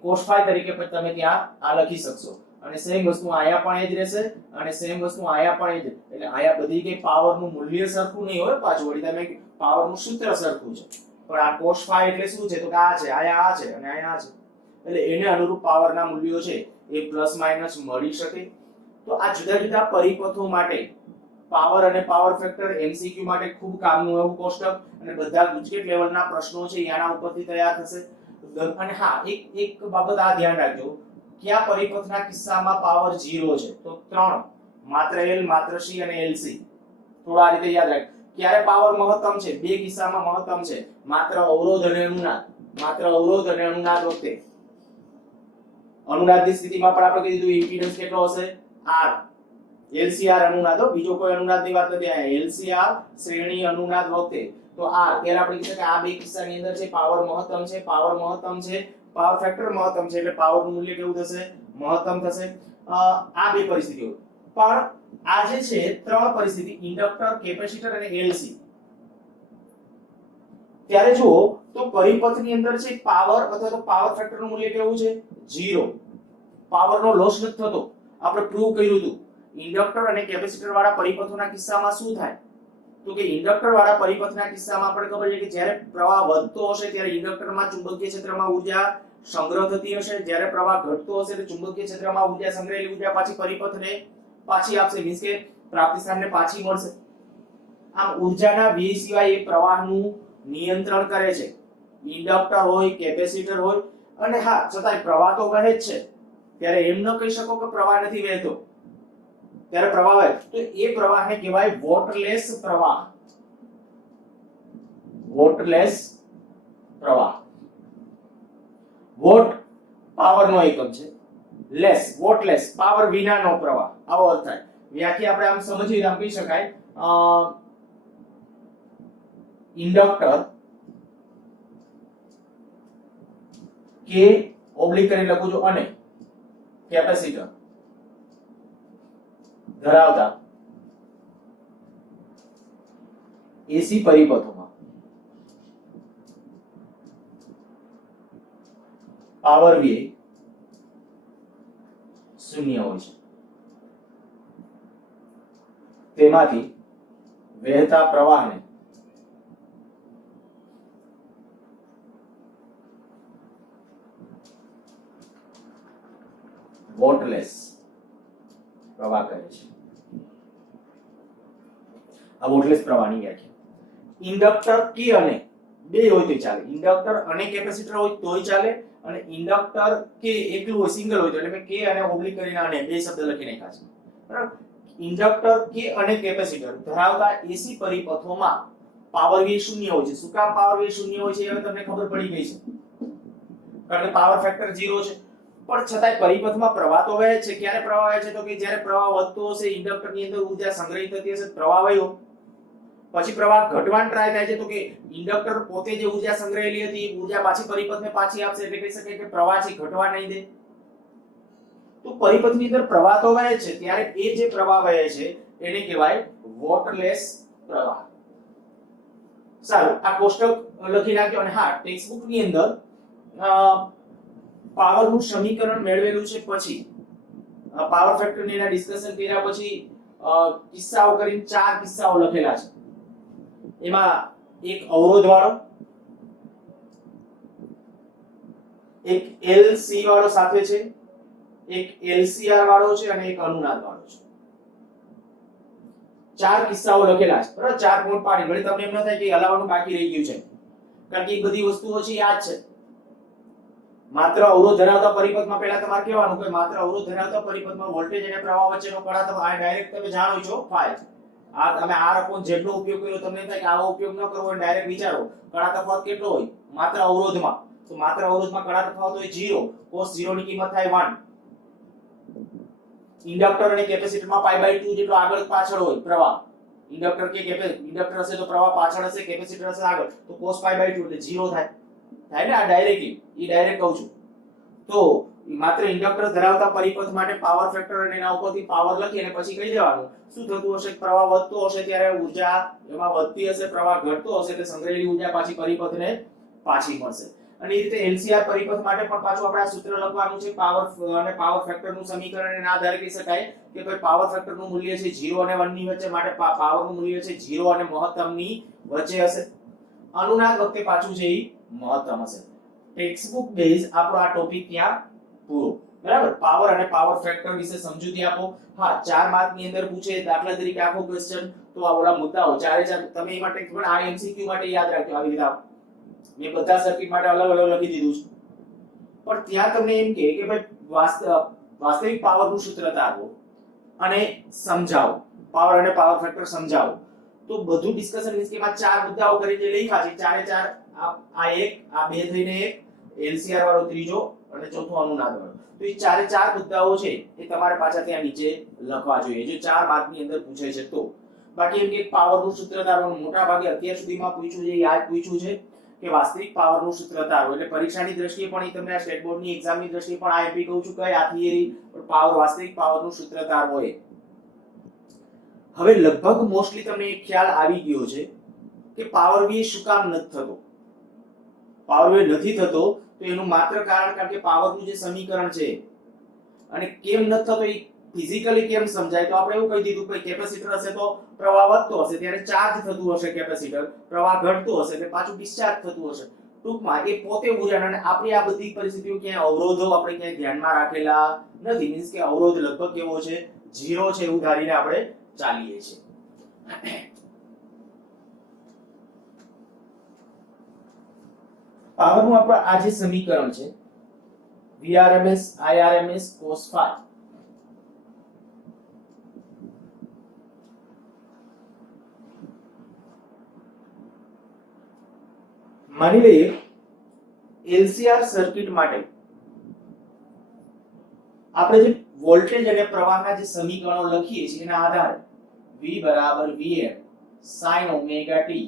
cos phi તરીકે પણ તમે ત્યાં આ લખી શકશો, અને સેમ વસ્તુ અહીંયા પણ એ જ રહેશે, અને સેમ વસ્તુ અહીંયા પણ એ જ. એટલે અહીંયા બધી કે પાવર નું મૂલ્ય સરખું નહીં હોય, પાછું વળી તમે પાવર નું સૂત્ર સરખું છે, પણ આ cos phi એટલે શું છે, તો કે આ છે, અહીંયા આ છે અને અહીંયા આ છે, એટલે એને અનુરૂપ પાવરના મૂલ્યો છે એ પ્લસ માઈનસ મળી શકે. તો આ જુદા જુદા પરિપથો માટે પાવર અને પાવર ફેક્ટર એમસીક્યુ માટે ખૂબ કામનું એવું કોષ્ટક, અને બધા ગુજકેટ લેવલના પ્રશ્નો છે આના ઉપરથી તૈયાર થશે. અને હા, એક બાબત આ ધ્યાન રાખજો, કયા પરિપથના કિસ્સામાં પાવર 0 છે, તો 3, માત્ર L, માત્ર C અને LC. થોડા આ રીતે યાદ રાખ. ક્યારે પાવર મહત્તમ છે, બે કિસ્સામાં મહત્તમ છે, માત્ર અવરોધ અને અનુનાદ. માત્ર અવરોધ અને અનુનાદ વખતે. અનુનાદની સ્થિતિમાં પણ આપણે કીધું ઇમ્પિડન્સ કેટલો હશે, R. LCR અનુનાદ, બીજો કોઈ અનુનાદની વાત નથી, આ LCR શ્રેણી અનુનાદ વખતે તો R. ત્યારે આપણે કહીએ કે આ બે કિસ્સાની અંદર છે પાવર મહત્તમ છે, પાવર મહત્તમ છે, પાવર ફેક્ટર મહત્તમ છે, એટલે પાવર નું મૂલ્ય કેવું થશે, મહત્તમ થશે. આ બે પરિસ્થિતિઓ. પણ આ જે છે ત્રણ પરિસ્થિતિ, ઇન્ડક્ટર, કેપેસિટર અને LC, ત્યારે જુઓ તો પરિપથની અંદર છે પાવર અથવા તો પાવર ફેક્ટર નું મૂલ્ય કેવું છે, 0. પાવર નો લોસ નથી થતો. આપણે પ્રૂવ કર્યું હતું ઇન્ડક્ટર અને કેપેસિટર વાળા પરિપથોના કિસ્સામાં શું થાય, તો કે ઇન્ડક્ટર વાળા પરિપથના કિસ્સામાં આપણે ખબર છે કે જ્યારે પ્રવાહ વધતો હશે ત્યારે ઇન્ડક્ટરમાં ચુંબકીય ક્ષેત્રમાં ઊર્જા સંગ્રહ થતી હશે, જ્યારે પ્રવાહ ઘટતો હશે એટલે ચુંબકીય ક્ષેત્રમાં ઊર્જા સંગ્રહેલી ઊર્જા પાછી પરિપથને પાછી આપશે, મીન્સ કે પ્રાપ્તિ સ્થાનને પાછી મળશે. આમ ઊર્જાના વ્યય સિવાય એ પ્રવાહનું નિયંત્રણ કરે છે, ઇન્ડક્ટર હોય, કેપેસિટર હોય. અને હા, છતાંય પ્રવાહ તો વહે જ છે, ત્યારે એમ ન કહી શકો કે પ્રવાહ નથી વહેતો. ત્યારે પ્રવાહ હોય તો એ પ્રવાહને કહેવાય વોટરલેસ પ્રવાહ. વોટરલેસ પ્રવાહ. વોટ પાવરનો એકમ છે, લેસ વોટલેસ પાવર વિનાનો પ્રવાહ, આવો અર્થ થાય. વ્યાખ્યા આપણે આમ સમજીએ આમ કહી શકાય ઇન્ડક્ટર કે ઓબ્લિક કરી લખું છું અને કેપેસિટર ધરાવતા એસી પરિપથોમાં પાવર વ્યય શૂન્ય હોય છે. તેમાંથી વહેતા પ્રવાહને વોટલેસ પ્રવાહ કહે છે. આ વોટલેસ પ્રવાહની વ્યાખ્યા. ઇન્ડક્ટર કે અને બે હોય તો ચાલે, ઇન્ડક્ટર અને કેપેસિટર હોય તોય ચાલે, અને ઇન્ડક્ટર કે એકલું હોય સિંગલ હોય તો એટલે મેં કે અને ઓબ્લિક કરીને અને બે શબ્દ લખી નાખ્યા છે. બરાબર. ઇન્ડક્ટર કે અને કેપેસિટર ધરાવતા એસી પરિપથોમાં પાવર વ્યય શૂન્ય હોય છે. શું કામ પાવર વ્યય શૂન્ય હોય છે હવે તમને ખબર પડી ગઈ છે, કારણ કે પાવર ફેક્ટર 0 છે. પણ છતાંય પરિપથમાં પ્રવાહ તો વહે છે. ક્યારે પ્રવાહ વહે છે? તો કે જ્યારે પ્રવાહ વધતો હશે, ઇન્ડક્ટરની અંદર ઊર્જા સંગ્રહિત થતી હશે, પ્રવાહ વહ્યો, પછી પ્રવાહ ઘટવાનો ટ્રાય થાય છે, તો કે ઇન્ડક્ટર પોતે જે ઊર્જા સંગ્રહેલી હતી એ ઊર્જા પાછી પરિપથને પાછી આપશે, એટલે કહી શકાય કે પ્રવાહ છે ઘટવા નહીં દે. તો પરિપથની અંદર પ્રવાહ તો વહે છે, ત્યારે એ જે પ્રવાહ વહે છે એને કહેવાય વોટરલેસ પ્રવાહ. સારું, આ કોષ્ટક લખી નાખ્યો. અને હા, ટેક્સ્ટબુક ની અંદર પાવર નું સમીકરણ મેળવેલું છે, પછી પાવર ફેક્ટર ની એના ડિસ્કશન કર્યા પછી કિસ્સાઓ કરીને 4 કિસ્સાઓ લખેલા છે. એમાં એક અવરોધ વાળો, એક એલસી વાળો સાથે છે, એક એલસીઆર વાળો છે અને એક અનુનાદ વાળો છે. 4 કિસ્સાઓ લખેલા છે. બરાબર, 4 પોઈન્ટ પાડી. વળી તમને એમ ન થાય કે હલાવવાનું બાકી રહી ગયું છે, કારણ કે એ બધી વસ્તુઓ છે યાદ છે. માત્ર અવરોધ ધરાવતા પરિપથમાં પહેલા તમારે કહેવાનું કે માત્ર અવરોધ ધરાવતા પરિપથમાં વોલ્ટેજ અને પ્રવાહ વચ્ચેનો કળા તમે આ ડાયરેક્ટ તમે જાણો છો ફાઈ. આ તમે R/Z નો ઉપયોગ કર્યો, તમને થાય કે આવો ઉપયોગ ન કરવો, ડાયરેક્ટ વિચારો કળા તફાવત કેટલો હોય માત્ર અવરોધમાં. તો માત્ર અવરોધમાં કળા તફાવત હોય 0, cos 0 ની કિંમત થાય 1. ઇન્ડક્ટર અને કેપેસિટરમાં π/2 જેટલો આગળ પાછળ હોય પ્રવાહ. ઇન્ડક્ટર કે ઇન્ડક્ટર હશે તો પ્રવાહ પાછળ હશે, કેપેસિટર હશે આગળ, તો cos π/2 એટલે 0 થાય. થાય ને? આ ડાયરેક્ટલી ડાયરેક્ટ કહું છું. તો માત્ર ઇન્ડક્ટર ધરાવતા પરિપથ માટે પાવર ફેક્ટર અને એના ઉપરથી પાવર લખી અને પછી કહી દેવાનું શું થતું હશે. પ્રવાહ વધતો હશે ત્યારે ઊર્જા એમાં વધતી હશે, પ્રવાહ ઘટતો હશે એટલે સંગ્રહેલી ઊર્જા પાછી પરિપથને પાછી મળશે. અને એ રીતે એલસીઆર પરિપથ માટે પણ પાછું આપણે આ સૂત્ર લખવાનું છે. પાવર અને પાવર ફેક્ટરનું સમીકરણ એના આધારે કહી શકાય કે ભાઈ પાવર ફેક્ટરનું મૂલ્ય છે 0 અને 1 ની વચ્ચે, માટે પાવરનું મૂલ્ય છે 0 અને મહત્તમની વચ્ચે હશે. અનુનાદ વખતે પાછું છે એ મહત્તમ હશે. ટેક્સ્ટબુક બેઝ આપણો આ ટોપિક ત્યાં પૂરો. બરાબર, પાવર અને પાવર ફેક્ટર વિશે સમજૂતી આપો. હા, 4 માર્ક ની અંદર પૂછે દાખલા તરીકે આખો ક્વેશ્ચન, તો આ ઓલા મુદ્દાઓ ચારે ચાર તમે એ માટે પણ આ એમસીક્યુ માટે યાદ રાખજો. આવી રીતે મેં બધા સર્કિટ માટે અલગ અલગ લખી દીધું છે, પણ ત્યાં તમને એમ કે ભાઈ વાસ્તવિક પાવરનું સૂત્ર તારવો અને સમજાવો, પાવર અને પાવર ફેક્ટર સમજાવો. તો બધું ડિસ્કશન મીન્સ કે એમાં 4 મુદ્દાઓ કરીને લખ્યા છે. ચારે ચાર આ એક, આ બે થઈને એક, એલસીઆર વાળો ત્રીજો અને ચોથો અનુનાદ વાળો. તો એ ચારે ચાર મુદ્દાઓ છે એ તમારે પાછા ત્યાં નીચે લખવા જોઈએ, જો 4 માર્ક ની અંદર પૂછે છે તો. બાકી એમ કે પાવરનું સૂત્ર તારવાનું મોટા ભાગે અત્યાર સુધીમાં પૂછ્યું છે, યાદ પૂછ્યું છે કે વાસ્તવિક પાવરનું સૂત્ર તારવો. એટલે પરીક્ષાની દ્રષ્ટિએ પણ એ તમને આ સ્ટેટ બોર્ડની એક્ઝામની દ્રષ્ટિએ પણ આ એમપી કહું છું કે આ થિયરી પાવર વાસ્તવિક પાવરનું સૂત્ર તારવો એ. હવે લગભગ મોસ્ટલી તમને એક ખ્યાલ આવી ગયો છે કે પાવર વ્યય શું કામ નથી થતો. પાવર વ્યય નથી થતો તો એનું માત્ર કારણ કે પાવરનું જે સમીકરણ છે, અને કેમ નથી થતો એ ફિઝિકલી કેમ સમજાય તો આપણે એવું કહી દીધું કે કેપેસિટર હશે તો પ્રવાહ વધતો હશે ત્યારે ચાર્જ થતું હશે કેપેસિટર, પ્રવાહ ઘટતો હશે એટલે પાછું ડિસ્ચાર્જ થતું હશે. ટૂંકમાં એ પોતે ઊર્જા. અને આપણી આ બધી પરિસ્થિતિઓ ક્યાંય અવરોધો આપણે ક્યાંય ધ્યાનમાં રાખેલા નથી. મીન્સ કે અવરોધ લગભગ કેવો છે 0 છે એવું ધારીને આપણે ચાલીએ છીએ. પાવરનું આપણું આ જે સમીકરણ છે Vrms Irms cos phi, માની લઈએ એલસીઆર સર્કિટ માટે આપણે જે વોલ્ટેજ અને પ્રવાહના જે સમીકરણો લખીએ છીએ એના આધારે V બરાબર Vm sin ઓમેગા t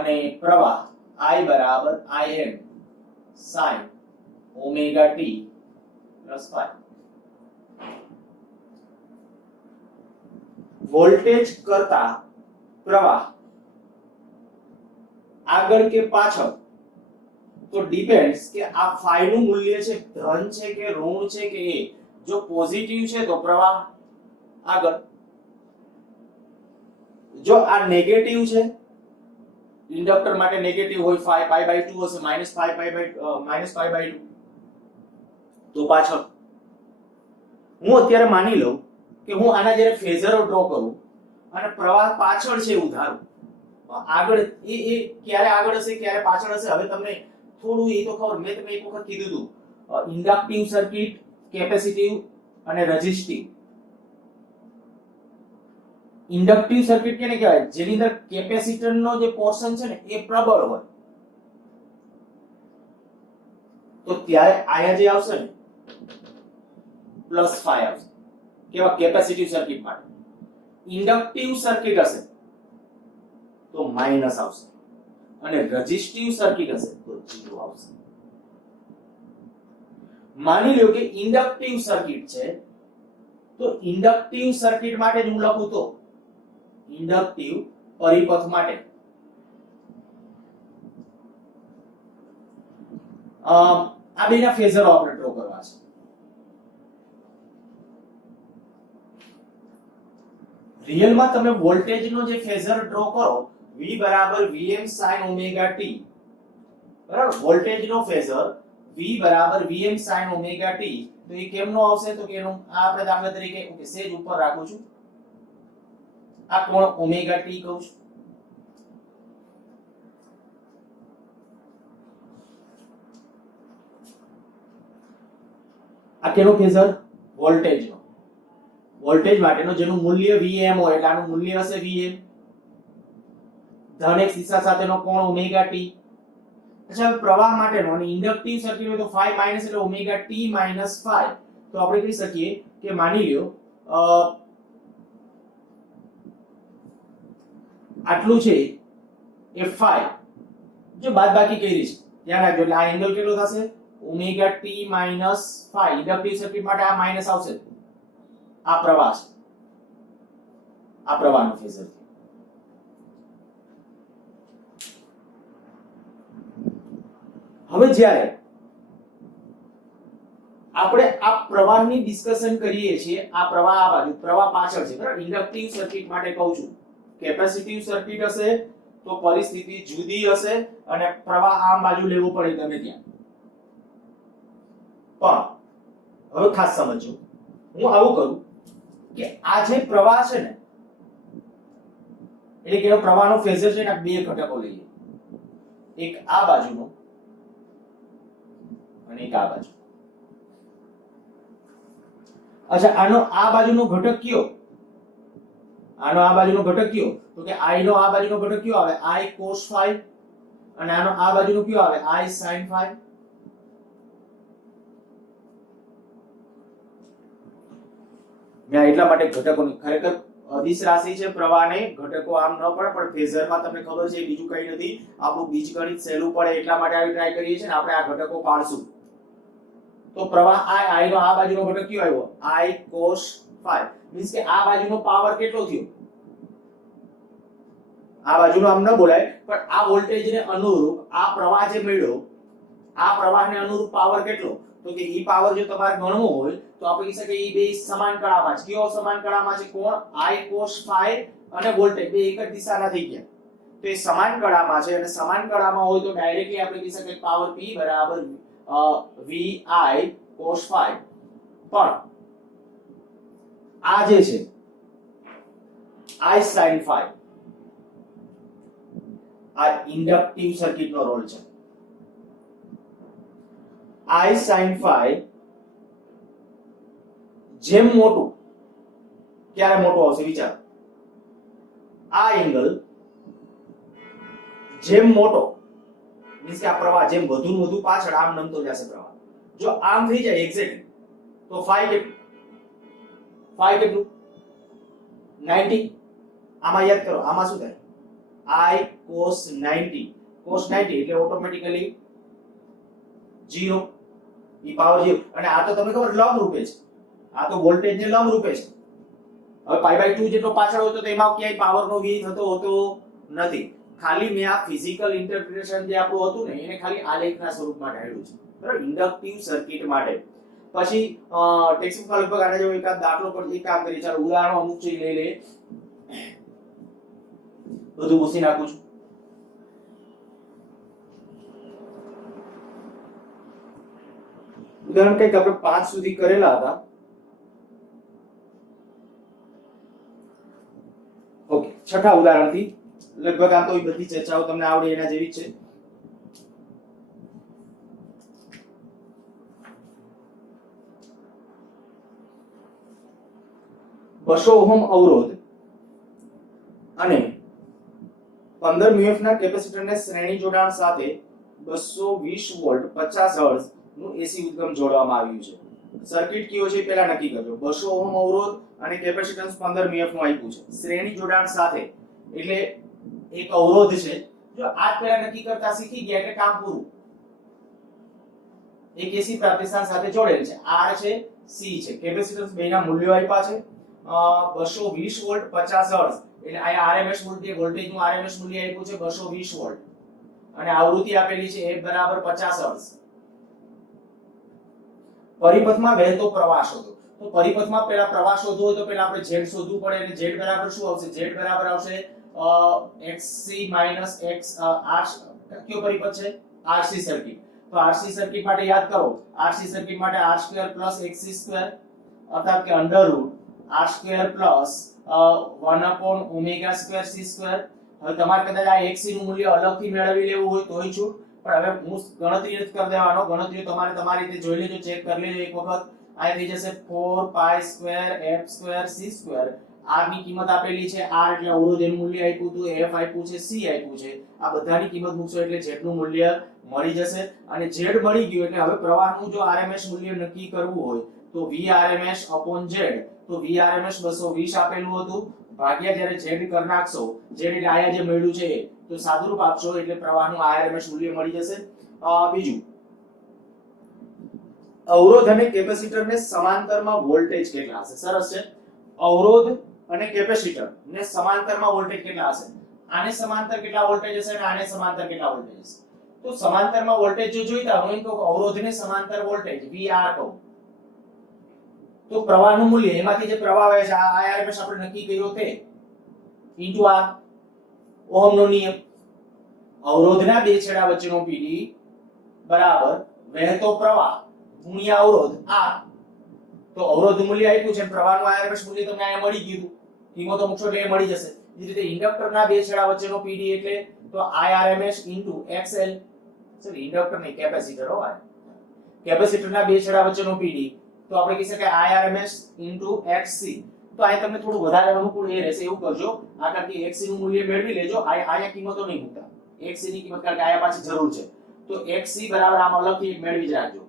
અને પ્રવાહ I બરાબર Im sin omega t plus phi. Voltage કરતા પ્રવાહ આગળ કે પાછળ તો ડિપેન્ડ્સ કે આ phi નું મૂલ્ય છે ધન છે કે ઋણ છે કે એ. જો પોઝિટિવ છે તો પ્રવાહ આગળ, જો આ નેગેટિવ છે ઇન્ડક્ટર માટે નેગેટિવ હોય phi pi by 2 હશે -phi by 2 તો પાછળ. હું અત્યારે માની લઉં કે હું આના જ્યારે ફેઝરો ડ્રો કરું અને પ્રવાહ પાછળ છે એવું ધારું, આગળ એ ક્યારે આગળ હશે ક્યારે પાછળ હશે હવે તમને થોડું એ તો ખબર. મેં તમને એક વખત કીધું હતું ઇન્ડક્ટિવ સર્કિટ, કેપેસિટિવ અને રેઝિસ્ટિવ. ઇન્ડક્ટિવ સર્કિટ કેને કહેવાય? જેની અંદર કેપેસિટરનો જે પોર્શન છે ને એ પ્રબળ હોય, તો ત્યારે આયા જે આવશે ને પ્લસ phi આવશે. કેવા? કેપેસિટિવ સર્કિટ માટે. ઇન્ડક્ટિવ સર્કિટ હશે તો માઈનસ આવશે અને રેઝિસ્ટિવ સર્કિટ હશે તો 0 આવશે. માની લો કે ઇન્ડક્ટિવ સર્કિટ છે તો ઇન્ડક્ટિવ સર્કિટ માટે હું લખું તો ઇન્ડક્ટિવ પરિપથ માટે આ બેના ફેઝરો આપણે ડ્રો કરવા છે. રિયલમાં તમે વોલ્ટેજનો જે ફેઝર ડ્રો કરો V બરાબર Vm sin ઓમેગા t, બરાબર? વોલ્ટેજનો ફેઝર V બરાબર Vm sin ઓમેગા t તો એ કેમનો આવશે? તો કે એનું આ આપણે દાખલા તરીકે ઓકે સેજ ઉપર રાખું છું, આ કોણ ઓમેગા t કહું છું. આ કેનો ફેઝર? વોલ્ટેજનો. વોલ્ટેજ માટેનો જેનું મૂલ્ય Vm હોય એટલે આનું મૂલ્ય હશે Vm. ધન x દિશા સાથેનો કોણ ઓમેગા t. અચ્છા, પ્રવાહ માટેનો અને ઇન્ડક્ટિવ સર્કિટ હોય તો phi માઈનસ એટલે ઓમેગા t માઈનસ phi. તો આપણે કહી શકીએ કે માની લ્યો આટલું છે એ phi, જો બાદબાકી કરી છે ધ્યાન રાખજો એટલે આ એંગલ કેટલો થશે? Omega t minus phi. Inductive circuit માટે આ માઈનસ આવશે. આ પ્રવાહ છે, આ પ્રવાહનો ફેઝર. હવે જ્યારે આપણે આ પ્રવાહની ડિસ્કશન કરીએ છીએ, આ પ્રવાહ આ બાજુ, પ્રવાહ પાછળ છે, બરાબર? ઇન્ડક્ટિવ સર્કિટ માટે કહું છું. કેપેસિટિવ સર્કિટ હશે તો પરિસ્થિતિ જુદી હશે અને પ્રવાહ આમ બાજુ લેવો પડે ગમે ત્યાં. પણ હવે ખાસ સમજો, હું આવું કરું કે આ જે પ્રવાહ છે ને એટલે કે પ્રવાહનો ફેઝર છે ને બે ઘટકો લઈએ, એક આ બાજુનો અને એક આ બાજુ. અચ્છા, આનો આ બાજુનો ઘટક કયો? આનો આ બાજુનો ઘટક કયો? તો કે I નો આ બાજુનો ઘટક કયો આવે? I cos phi. અને આનો આ બાજુનો કયો આવે? I sin phi. મેં એટલા માટે ઘટકોની ખરેખર અદિશ રાશિ છે પ્રવાહને ઘટકો આમ ન પડે પણ ફેઝરમાં તમને ખબર છે બીજું કંઈ નથી, આપણું બીજગણિત સહેલું પડે એટલા માટે આવી ટ્રાય કરીએ છીએ ને આપણે આ ઘટકો પાડશું. તો પ્રવાહ I નો આ બાજુનો ઘટક કયો આવ્યો? I cos phi. મીન્સ કે આ બાજુનો પાવર કેટલો થયો? આ બાજુનો આમ ન બોલાય પણ આ વોલ્ટેજને અનુરૂપ આ પ્રવાહ જે મળ્યો, આ પ્રવાહને અનુરૂપ પાવર કેટલો? તો કે ઈ પાવર જો તમારે ગણવો હોય તો આપણે કહી શકીએ ઈ બે સમાન કળામાં છે. કયો સમાન કળામાં છે? કોણ? I cos phi અને વોલ્ટેજ બે એક જ દિશાના થઈ ગયા તો એ સમાન કળામાં છે અને સમાન કળામાં હોય તો ડાયરેક્ટલી આપણે કહી શકીએ પાવર P બરાબર VI cos phi. પણ આ જે છે I sin phi, આ ઇન્ડક્ટિવ સર્કિટનો રોલ છે. I sin phi જેમ મોટું, ક્યારે મોટું આવશે વિચારો? આ એંગલ જેમ મોટો મીન્સ કે આ પ્રવાહ જેમ વધુ ને વધુ પાછળ આમ નમતો જશે પ્રવાહ. જો આમ થઈ જાય એક્ઝેક્ટ તો phi કેટલું 90. આમાં યાદ કરો આમાં શું થાય I cos 90 એટલે ઓટોમેટિકલી 0 ઈ પાવર 0 અને આ તો તમને ખબર લંબ રૂપે છે, આ તો વોલ્ટેજ ને લંબ રૂપે છે. હવે π/2 જેટલો પાછળ હોય તો એમાં ક્યાંય પાવર નો વ્યય થતો હોતો નથી. ખાલી મેં આ ફિઝિકલ ઇન્ટરપ્રિટેશન જે આપણું હતું ને એને ખાલી આલેખના સ્વરૂપમાં ઢાળ્યું છે, બરાબર, ઇન્ડક્ટિવ સર્કિટ માટે. પછી ટેક્સ્ટબુકમાં લગભગ આના જેવો એકાદ દાખલો પર એક કામ કરી, ચાલો ઉદાહરણો અમુક છે લઈ લે, બધું પૂછી નાખું છું. ઉદાહરણ કંઈક આપણે 5 સુધી કરેલા હતા. ઓકે, છઠ્ઠા ઉદાહરણથી લગભગ આમ તો એ બધી ચર્ચાઓ તમને આવડે એના જેવી જ છે. બસો ઓહમ અવરોધ અને 15 મ્યુએફ ના કેપેસિટરને શ્રેણી જોડાણ સાથે 220 વોલ્ટ 50 હર્ટ્ઝ નું એસી ઉદ્ગમ જોડવામાં આવ્યું છે. સર્કિટ કયો છે પહેલા નક્કી કરજો. 200 ઓહમ અવરોધ અને કેપેસિટન્સ 15 મ્યુએફ નું આપ્યું છે, શ્રેણી જોડાણ સાથે એટલે એક અવરોધ છે. જો આ પહેલા નક્કી કરતા શીખી ગયા એટલે કામ પૂરું. એક એસી પ્રાપ્તિસ્થાન સાથે જોડેલ છે, R છે, C છે, કેપેસિટન્સ બેના મૂલ્યો આપ્યા છે. 220 વોલ્ટ 50 હર્ટ્ઝ એટલે આ આરએમએસ વોલ્ટેજ નું આરએમએસ મૂલ્ય આપ્યું છે 220 વોલ્ટ અને આવૃત્તિ આપેલી છે F બરાબર 50 હર્ટ્ઝ. પરિપથમાં વહેતો પ્રવાહ શોધો. તો પરિપથમાં પહેલા પ્રવાહ શોધવો હોય તો પહેલા આપણે Z શોધવું પડે અને Z બરાબર શું આવશે? Z બરાબર આવશે XC x R કયો પરિપથ છે? RC circuit. તો RC સર્કિટ માટે યાદ કરો, RC સર્કિટ માટે R2 XC2 અર્થાત કે અંડર R2 1/ω2 C2. હવે તમારે કદાચ આ XC નું મૂલ્ય અલગથી મેળવી લેવું હોય તોય છૂટ, પણ હવે હું ગણતરી જ કરી દેવાનો. ગણતરી તમારે તમારી રીતે જોઈ લેજો, ચેક કરી લેજો એક વખત. આ થઈ જશે 4π2 f2 c2. R ની કિંમત આપેલી છે, R એટલે અવરોધ એનું મૂલ્ય આપ્યું હતું, F આપ્યું છે, C આપ્યું છે. આ બધાની કિંમત મૂકશો એટલે Z નું મૂલ્ય મળી જશે. અને Z મળી ગયું એટલે હવે પ્રવાહનું જો RMS મૂલ્ય નક્કી કરવું હોય તો Vrms Z. તો Vrms 220 આપેલું હતું ભાગ્યા જ્યારે Z કરી નાખશો, Z એટલે આયા જે મળ્યું છે તો સાદુરૂપ આપશો એટલે પ્રવાહનું RMS મૂલ્ય મળી જશે. બીજું, અવરોધ અને કેપેસિટરને સમાંતરમાં વોલ્ટેજ કેટલા હશે? સરસ છે. અવરોધ અને કેપેસિટર ને સમાંતરમાં વોલ્ટેજ કેટલા હશે? આને સમાંતર કેટલા વોલ્ટેજ હશે અને આને સમાંતર કેટલા વોલ્ટેજ હશે? તો સમાંતરમાં વોલ્ટેજ જો જોઈતા હોય તો અવરોધને સમાંતર વોલ્ટેજ VR કહું તો પ્રવાહનું મૂલ્ય એમાંથી જે પ્રવાહ આવે છે આ RMS આપણે નક્કી કર્યો તે ઇન્ટુ R ઓહમનો નિયમ. અવરોધના બે છેડા વચ્ચેનો PD બરાબર વહેતો પ્રવાહ ગુણ્યા અવરોધ R. તો અવરોધનું મૂલ્ય આપ્યું છે, પ્રવાહનું RMS મૂલ્ય તમને અહીંયા મળી ગયું, કિંમતો મૂકશો એટલે એ મળી જશે. એ રીતે ઇન્ડક્ટરના બે છેડા વચ્ચેનો PD એટલે તો IRMS into XL. Sorry, inductor નહીં, કેપેસિટર હો. કેપેસિટરના બે છેડા વચ્ચેનો PD તો આપણે કહી શકાય IRMS ઇન્ટુ XC. તો અહીં તમને થોડું વધારે અનુકૂળ એ રહેશે, એવું કરજો. આ કારણ કે XC નું મૂલ્ય મેળવી લેજો, આયા કિંમતો નહીં મૂકતા. XC ની કિંમત કારણ કે આયા પાછી જરૂર છે. તો XC બરાબર આમ અલગથી એક મેળવી જ રાખજો,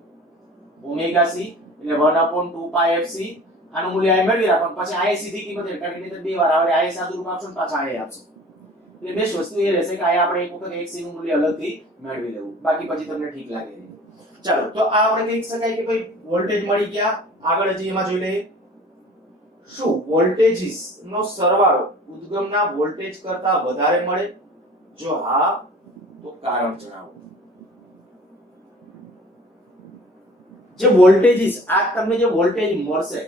ઓમેગા C એટલે 1/2πfc. આનું મૂલ્ય અહીં મેળવી રાખો, પછી આયા સીધી કિંમત કારણ કે બે વાર આવે, આયા સાદું રૂપ આપશો ને પાછા આયા આપશો. એટલે બેસ્ટ વસ્તુ એ રહેશે કે આયા આપણે એક વખત XC નું મૂલ્ય અલગથી મેળવી લેવું, બાકી પછી તમને ઠીક લાગે. ચાલો, તો આ આપણે કહી શકાય કે ભાઈ વોલ્ટેજ મળી ગયા. આગળ હજી એમાં જોઈ લઈએ, શું વોલ્ટેજીસ નો સરવાળો ઉદ્ગમના વોલ્ટેજ કરતા વધારે મળે? જો હા તો કારણ જણાવો. જે વોલ્ટેજીસ આ તમને જે વોલ્ટેજ મળશે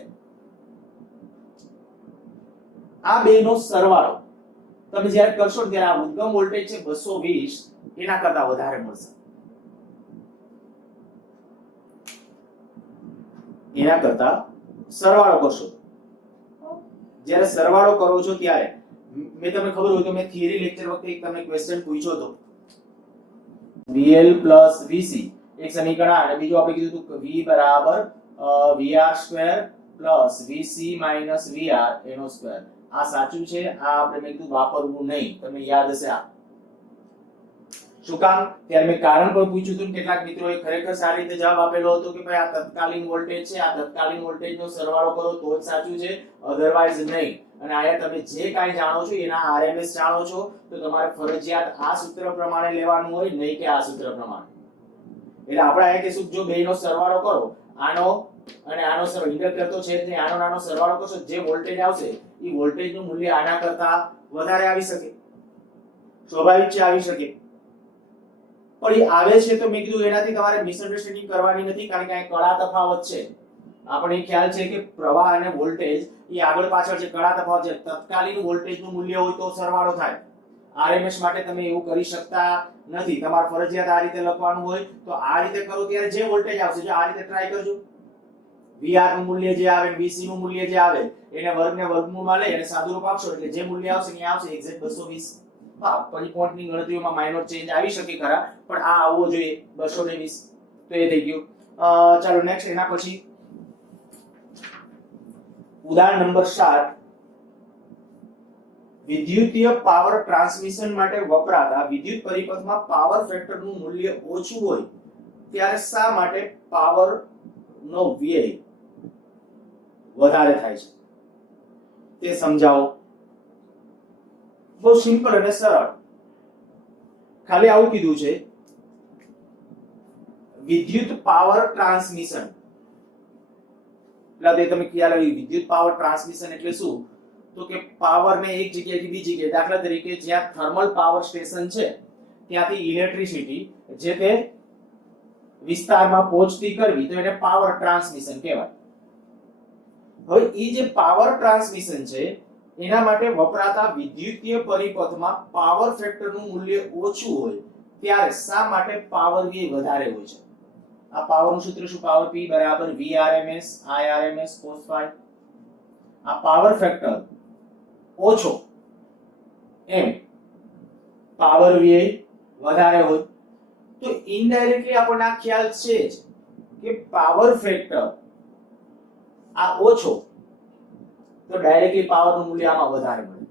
આ બેનો સરવાળો તમે જ્યારે કરશો ત્યારે આ ઉદ્ગમ વોલ્ટેજ છે 220 એના કરતા વધારે મળશે. એના કરતા સરવાળો કરશો. જ્યારે સરવાળો કરો છો ત્યારે મેં તમને ખબર હોય તો મેં થિયરી લેક્ચર વખતે એક તમને ક્વેશ્ચન પૂછ્યો હતો, VL VC એક સમીકરણ અને બીજું આપણે કીધું હતું V બરાબર VR2 VC VR એનો સ્ક્વેર. આ સાચું છે, આ આપણે મેં કીધું વાપરવું નહીં, તમને યાદ હશે. આ શું કામ? ત્યારે મેં કારણ પણ પૂછ્યું હતું, કેટલાક મિત્રોએ ખરેખર સારી રીતે જવાબ આપેલો હતો કે ભાઈ આ તત્કાલીન વોલ્ટેજ છે, આ તત્કાલીન વોલ્ટેજનો સરવાળો કરો તો જ સાચું છે, અધરવાઇઝ નહીં. અને આયા તમે જે કાંઈ જાણો છો એના આરએમએસ જાણો છો તો તમારે ફરજિયાત આ સૂત્ર પ્રમાણે લેવાનું હોય, નહીં કે આ સૂત્ર પ્રમાણે. એટલે આપણે અહીંયા કહીશું જો બેયનો સરવાળો કરો, આનો અને આનો સરવાળો, ઇન્ડક્ટર તો છે જ નહીં, આનો નાનો સરવાળો કરશો જે વોલ્ટેજ આવશે એ વોલ્ટેજનું મૂલ્ય આના કરતા વધારે આવી શકે, સ્વાભાવિક છે આવી શકે. પણ એ આવે છે તો મેં કીધું એનાથી તમારે મિસઅન્ડરસ્ટેન્ડિંગ કરવાની નથી, કારણ કે આ કળા તફાવત છે. આપણે ખ્યાલ છે કે પ્રવાહ અને વોલ્ટેજ એ આગળ પાછળ છે, કળા તફાવત છે. તત્કાલીન વોલ્ટેજનું મૂલ્ય હોય તો સરવાળો થાય, આરએમએસ માટે તમે એવું કરી શકતા નથી. તમારે ફરજિયાત આ રીતે લખવાનું હોય તો આ રીતે કરો ત્યારે જે વોલ્ટેજ આવશે જો આ રીતે ટ્રાય કરજો. વીઆર નું મૂલ્ય જે આવે, વીસી નું મૂલ્ય જે આવે એને વર્ગને વર્ગમૂળમાં લઈ અને સાદુરૂપ આપશો એટલે જે મૂલ્ય આવશે એ આવશે એક્ઝેક્ટ 220. હા, પછી પોઈન્ટની ગણતરીઓમાં માઇનોર ચેન્જ આવી શકે ખરા, પણ આ આવવો જોઈએ 220. તો એ થઈ ગયું. ચાલો નેક્સ્ટ એના પછી ઉદાહરણ નંબર 7. વિદ્યુતીય પાવર ટ્રાન્સમિશન માટે વપરાતા વિદ્યુત પરિપથમાં પાવર ફેક્ટરનું મૂલ્ય ઓછું હોય ત્યારે શા માટે પાવર નો વ્યય વધારે થાય છે તે સમજાવો. બહુ સિમ્પલ અને સરળ. ખાલી આવું કીધું છે વિદ્યુત પાવર ટ્રાન્સમિશન, એટલે તમે ખ્યાલ આવી વિદ્યુત પાવર ટ્રાન્સમિશન એટલે શું? તો કે પાવર ને એક જગ્યાએથી બીજી જગ્યાએ, દાખલા તરીકે જ્યાં થર્મલ પાવર સ્ટેશન છે ત્યાંથી ઇલેક્ટ્રિસિટી જે તે વિસ્તારમાં પહોંચતી કરવી તો એને પાવર ટ્રાન્સમિશન કહેવાય. હવે એ જે પાવર ટ્રાન્સમિશન છે એના માટે વપરાતા વિદ્યુતીય પરિપથમાં પાવર ફેક્ટરનું મૂલ્ય ઓછું હોય ત્યારે શા માટે પાવર વ્યય વધારે હોય છે? આ પાવરનું સૂત્ર શું? પાવર P બરાબર Vrms Irms cos phi. આ પાવર ફેક્ટર ઓછો એમ પાવર વ્યય વધારે હોય તો ઇનડાયરેક્ટલી આપણને આ ખ્યાલ છે જ કે પાવર ફેક્ટર આ ઓછો તો ડાયરેક્ટલી પાવરનું મૂલ્ય આમાં વધારે મળે.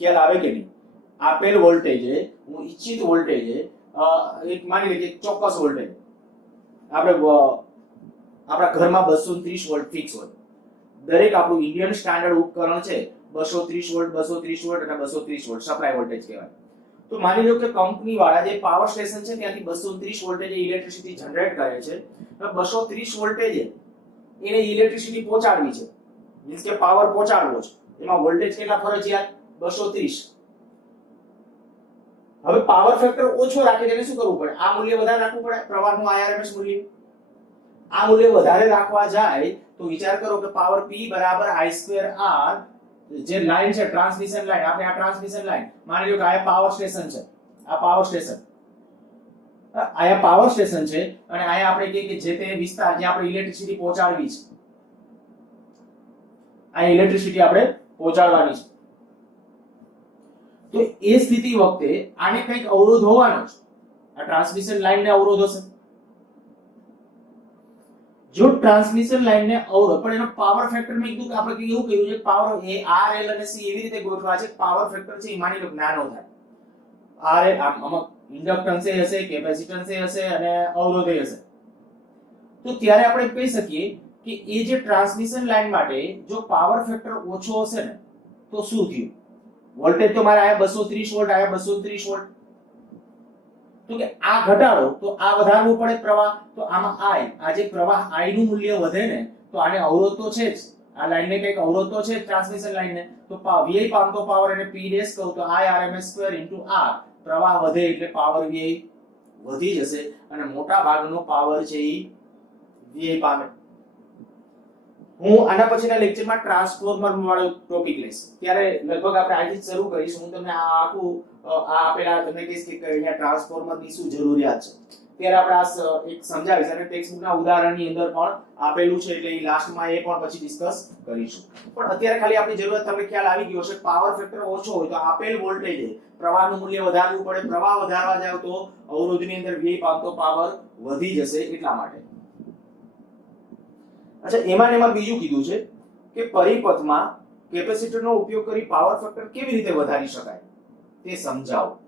ખ્યાલ આવે કે નહીં? આપેલ વોલ્ટેજ હું ઈચ્છિત વોલ્ટેજ એક માની લઈએ કે ચોક્કસ વોલ્ટેજ આપણે આપણા ઘરમાં 230 વોલ્ટ ફિક્સ હોય. દરેક આપણું ઇન્ડિયન સ્ટાન્ડર્ડ ઉપકરણ છે 230 વોલ્ટ 230 વોલ્ટ અને 230 વોલ્ટ સપ્લાય વોલ્ટેજ કહેવાય. તો માની લો કે કંપની વાળા જે પાવર સ્ટેશન છે ત્યાંથી 230 વોલ્ટેજ ઇલેક્ટ્રિસિટી જનરેટ કરે છે. તો 230 વોલ્ટેજ એને ઇલેક્ટ્રિસિટી પહોંચાડવી છે, મીન્સ કે પાવર પહોંચાડવો છે. એમાં વોલ્ટેજ કેટલા ફરજિયાત? 230. હવે પાવર ફેક્ટર ઓછો રાખે એટલે શું કરવું પડે? આ મૂલ્ય વધારે રાખવું પડે, પ્રવાહનું આરએમએસ મૂલ્ય. આ મૂલ્ય વધારે રાખવા જાય તો વિચાર કરો કે પાવર P બરાબર I2R, જે લાઈન છે ટ્રાન્સમિશન લાઈન, આપણે આ ટ્રાન્સમિશન લાઈન માની લો કે આ પાવર સ્ટેશન છે, આ પાવર સ્ટેશન, આયા પાવર સ્ટેશન છે અને આયા આપણે કહીએ કે જે તે વિસ્તાર જ્યાં આપણે ઇલેક્ટ્રિસિટી પહોંચાડવી છે, આ ઇલેક્ટ્રિસિટી આપણે પહોંચાડવાની છે. તો એ સ્થિતિ વખતે આને કંઈક અવરોધ હોવાનો છે, આ ટ્રાન્સમિશન લાઈનને અવરોધ હશે. જો ટ્રાન્સમિશન લાઈનને અવરોધ, પણ એનો પાવર ફેક્ટર મેં કીધું કે આપણે એવું કહ્યું છે પાવર એ R L અને C એવી રીતે ગોઠવા છે પાવર ફેક્ટર છે એ માની લો નાનો થાય. R L આમાં ઇન્ડક્ટન્સ એ હશે, કેપેસિટન્સ એ હશે અને અવરોધ એ હશે. તો ત્યારે આપણે કહી શકીએ કે એ જે ટ્રાન્સમિશન લાઈન માટે જો પાવર ફેક્ટર ઓછો હશે ને તો શું થયું? વોલ્ટેજ તો મારે આયા 230 વોલ્ટ, આયા 230 વોલ્ટ, તો કે આ ઘટાડો તો આ વધારવું પડે પ્રવાહ. તો આમાં I, આ જે પ્રવાહ I નું મૂલ્ય વધે ને તો આને અવરોધ તો છે જ, આ લાઈનને કંઈક અવરોધ તો છે જ ટ્રાન્સમિશન લાઈનને. તો VI પામતો પાવર એને P ડેશ કહું તો I RMS2 R, પ્રવાહ વધે એટલે પાવર વ્યય વધી જશે અને મોટા ભાગનો પાવર છે એ VI પામે. હું આના પછીના લેક્ચરમાં ટ્રાન્સફોર્મર વાળો ટોપિક લઈશ, ત્યારે લગભગ આપણે આજથી જ શરૂ કરીશું. હું તમને આ આખું આ આપેલા તમને કહીશ કે અહીંયા ટ્રાન્સફોર્મરની શું જરૂરિયાત છે, ત્યારે આપણે આ એક સમજાવીશ અને ટેક્સ્ટબુકના ઉદાહરણની અંદર પણ આપેલું છે એટલે એ લાસ્ટમાં એ પણ પછી ડિસ્કસ કરીશું. પણ અત્યારે ખાલી આપણી જરૂરિયાત તમને ખ્યાલ આવી ગયો છે. પાવર ફેક્ટર ઓછો હોય તો આપેલ વોલ્ટેજ પ્રવાહનું મૂલ્ય વધારવું પડે, પ્રવાહ વધારવા જાવ તો અવરોધની અંદર વ્યય પામતો પાવર વધી જશે એટલા માટે. અચ્છા, એમાં બીજું કીધું છે કે પરિપથમાં કેપેસિટરનો ઉપયોગ કરી પાવર ફેક્ટર કેવી રીતે વધારી શકાય તે સમજાવો.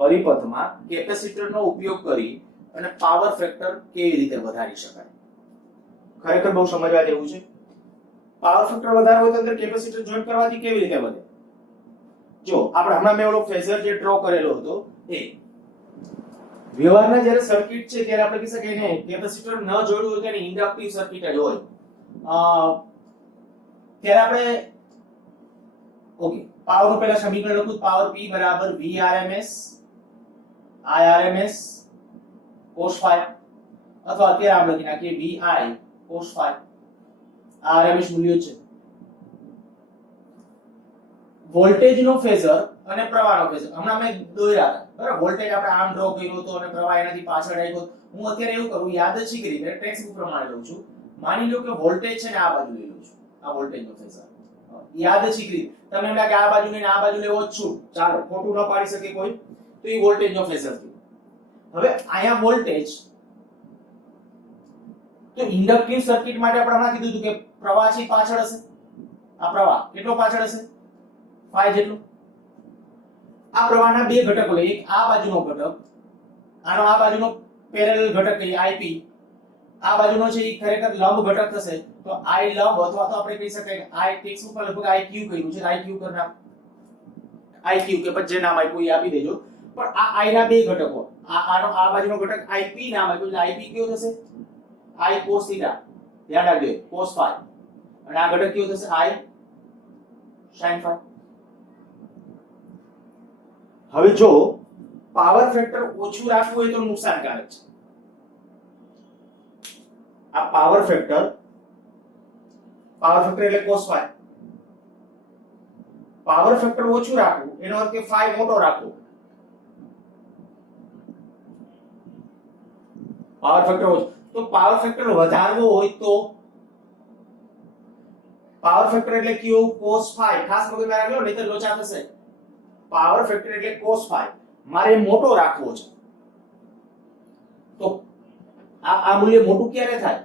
પરિપથમાં કેપેસિટરનો ઉપયોગ કરી અને પાવર ફેક્ટર કેવી રીતે વધારી શકાય. ખરેખર બહુ સમજવા જેવું છે. પાવર ફેક્ટર વધારવો હોય તો અંદર કેપેસિટર જોઈન્ટ કરવાથી કેવી રીતે વધે? જો આપણે હમણાં મેં ઓલો ફેઝર જે ડ્રો કરેલો હતો એ વ્યવહારના જ્યારે સર્કિટ છે ત્યારે આપણે કહી શકીએ ને કેપેસિટર ન જોડ્યું હોય તો ઇન્ડક્ટિવ સર્કિટ જ હોય. ત્યારે આપણે ઓકે પાવર નું પહેલા સમીકરણ લખું પાવર P બરાબર V RMS I RMS cos phi અથવા અત્યારે આપણે લખી નાખીએ VI cos phi આ RMS મૂલ્ય છે. વોલ્ટેજ નો ફેઝર અને પ્રવાહનો ફેઝર હમણાં મેં દોર્યા હતા બરાબર. વોલ્ટેજ આપણે આમ ડ્રો કર્યો હતો અને પ્રવાહ એનાથી પાછળ આવ્યો. હું અત્યારે એવું કરું યાદચ્છિક રીતે ટેક્સ્ટ બુક પ્રમાણે લઉં છું. માની લો કે વોલ્ટેજ છે ને આ બાજુ લઈ લઉં છું. આ વોલ્ટેજ નો ફેઝર યાદચ્છિક રીતે તમને એમ લાગે આ બાજુ ને આ બાજુ લેવો જ છું, ચાલો ખોટું ન પાડી શકે કોઈ, તો એ વોલ્ટેજ નો ફેઝર થયો. હવે અહીંયા વોલ્ટેજ તો ઇન્ડક્ટિવ સર્કિટ માટે આપણે હમણાં કીધું હતું કે પ્રવાહ છે પાછળ હશે. આ પ્રવાહ કેટલો પાછળ હશે? 5 જેટલો. આ પ્રવાહના બે ઘટકો લે, એક આ બાજુનો ઘટક, આનો આ બાજુનો પેરેલલ ઘટક કહીએ IP, આ બાજુનો છે એ ખરેખર લંબ ઘટક થશે તો I લંબ અથવા તો આપણે કહી શકાય I ટેક્સ ઉપર લગભગ IQ કહ્યું છે, IQ કરના IQ કે પછી જે નામ આપ્યું એ આપી દેજો. પણ આ I ના બે ઘટકો, આનો આ બાજુનો ઘટક IP નામ આપ્યું એટલે IP કયો થશે? I cos theta, ધ્યાન રાખજો cos phi, અને આ ઘટક કયો થશે? I sin phi. હવે જો પાવર ફેક્ટર ઓછું રાખવું હોય તો નુકસાનકારક છે. આ પાવર ફેક્ટર એટલે cos phi. પાવર ફેક્ટર ઓછું રાખવું એનો અર્થ કે phi મોટો રાખવો. પાવર ફેક્ટર ઓછો તો પાવર ફેક્ટર વધારવો હોય તો પાવર ફેક્ટર એટલે કયો? cos phi. ખાસ મગજમાં રાખજો નહીતર લોચા થશે. પાવર ફેક્ટર એટલે cos phi. મારે મોટો રાખવો છે તો આ મૂલ્ય મોટું ક્યારે થાય?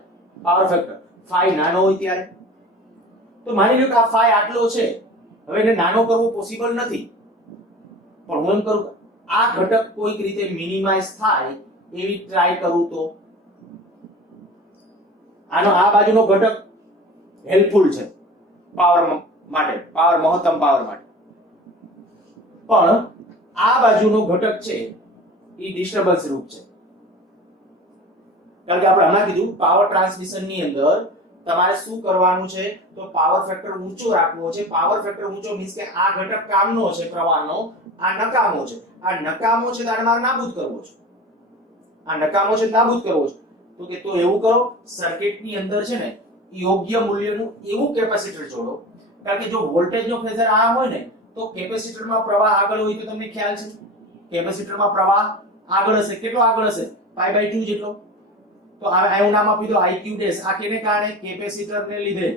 પાવર ફેક્ટર phi નાનો હોય ત્યારે. તો માની લો કે આ phi આટલો છે, હવે એને નાનો કરવો પોસિબલ નથી, પણ હું એમ કરું આ ઘટક કોઈક રીતે મિનિમાઇઝ થાય એવી ટ્રાય કરું તો આનો આ બાજુનો ઘટક હેલ્પફુલ છે પાવર માટે, પાવર મહત્તમ પાવર માટે. પણ આ બાજુનો ઘટક છે એ ડિસ્ટર્બન્સ રૂપ છે. કારણ કે આપણે હમણાં કીધું પાવર ટ્રાન્સમિશન ની અંદર તમારે શું કરવાનું છે તો પાવર ફેક્ટર ઊંચો રાખવો છે. પાવર ફેક્ટર ઊંચો મીન્સ કે આ ઘટક કામનો છે પ્રવાહનો, આ નકામો છે. આ નકામો છે તો મારે નાબૂદ કરવો છે. આ નકામો છે નાબૂદ કરવો છે. તો કે તો એવું કરો સર્કિટ ની અંદર છે ને યોગ્ય મૂલ્યનું એવું કેપેસિટર જોડો. કારણ કે જો વોલ્ટેજ નો ફેઝર આમ હોય ને તો કેપેસિટરમાં પ્રવાહ આગળ હોય તો તમને ખ્યાલ છે કેપેસિટરમાં પ્રવાહ આગળ હશે. કેટલો આગળ હશે? π/2 જેટલો. તો આ હું નામ આપી દો IQ ડેશ. આ કેને કારણે? કેપેસિટરને લીધે.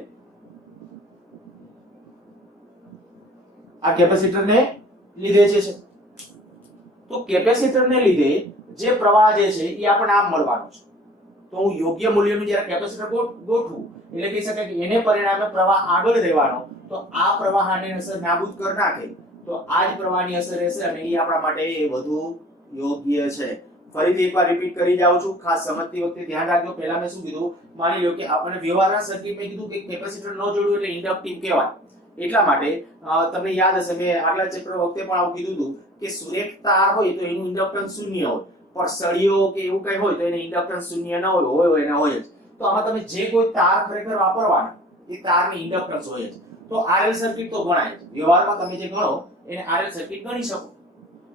આ કેપેસિટરને લીધે છે. તો કેપેસિટરને લીધે જે પ્રવાહ જે છે એ આપણને આમ મળવાનો છે. તો હું યોગ્ય મૂલ્યનું જ્યારે કેપેસિટર ગોઠવું એટલે કહી શકાય કે એને પરિણામે પ્રવાહ આગળ રહેવાનો, તો આ પ્રવાહની અસર નાબૂદ કરી નાખે તો આ જ પ્રવાહની અસર રહેશે અને એ આપણા માટે વધુ યોગ્ય છે. ફરીથી એકવાર રિપીટ કરી જાઉં છું, ખાસ સમજતી વખતે ધ્યાન રાખજો. પહેલા મેં શું કીધું? માની લો કે આપણે વ્યવહારના સર્કિટમાં કીધું કે કેપેસિટર ન જોડવું એટલે ઇન્ડક્ટિવ કહેવાય. એટલા માટે તમને યાદ હશે મેં આગલા ચેપ્ટર વખતે પણ આવું કીધું હતું કે એક તાર હોય તો એનું ઇન્ડક્ટન્સ શૂન્ય હોય, પણ સળિયો કે એવું કંઈ હોય તો એને ઇન્ડક્ટન્સ શૂન્ય ન હોય એના હોય જ. તો આમાં તમે જે કોઈ તાર ખરેખર વાપરવાના એ તારની ઇન્ડક્ટન્સ હોય જ. તો RL સર્કિટ તો ગણાય જ. વ્યવહારમાં તમે જે ગણો એને RL સર્કિટ ગણી શકો.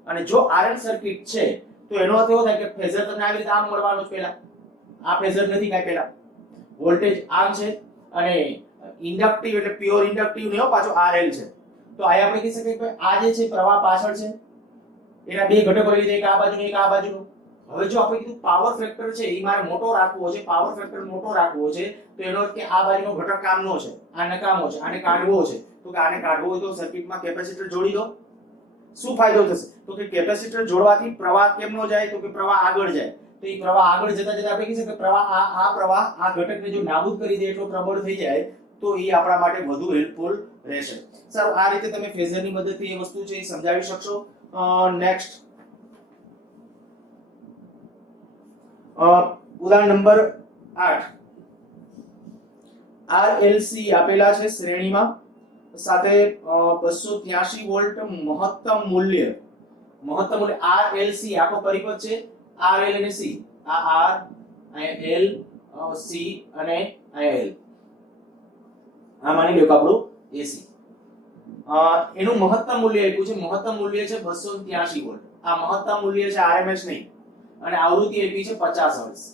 અને જો RL સર્કિટ છે તો એનો અર્થ એવો થાય કે ફેઝર તમને આવી રીતે આમ મળવાનું છે. પહેલા આ ફેઝર નથી કાંઈ, પહેલા વોલ્ટેજ આમ છે અને ઇન્ડક્ટિવ એટલે પ્યોર ઇન્ડક્ટિવ ને પાછો RL છે. તો આ આપણે કહી શકીએ કે આ જે છે પ્રવાહ પાછળ છે, એના બે ઘટકો લીધે એક આ બાજુનો એક આ બાજુનો. હવે જો આપણે કીધું પાવર ફેક્ટર છે એ મારે મોટો રાખવો છે, પાવર ફેક્ટર મોટો રાખવો છે તો એનો અર્થ કે આ બાજુનો ઘટક કામનો છે, આ નકામો છે, આને કાઢવો છે. તો કે આને કાઢવો હોય તો સર્કિટમાં કેપેસિટર જોડી દો. શું ફાયદો થશે? તો કે કેપેસિટર જોડવાથી પ્રવાહ કેમ ન જાય? તો કે પ્રવાહ આગળ જાય. તો એ પ્રવાહ આગળ જતા જતા આપણે કહી શકીએ પ્રવાહ આ પ્રવાહ આ ઘટકને જો નાબૂદ કરી દે એટલો પ્રબળ થઈ જાય તો એ આપણા માટે વધુ હેલ્પફુલ રહેશે. સારું, આ રીતે તમે ફેઝરની મદદથી એ વસ્તુ છે એ સમજાવી શકશો. નેક્સ્ટ ઉદાહરણ નંબર 8 RLC આપેલા છે શ્રેણીમાં સાથે 283 વોલ્ટ મહત્તમ મૂલ્ય RLC આખો પરિપથ છે RL અને C આ R અહીંયા L C અને અહીંયા L આ માની લો કે આપણું AC એનું મહત્તમ મૂલ્ય આપ્યું છે મહત્તમ મૂલ્ય છે 283 વોલ્ટ આ મહત્તમ મૂલ્ય છે RMS નહીં અને આવૃત્તિ આપી છે 50 હર્ટ્ઝ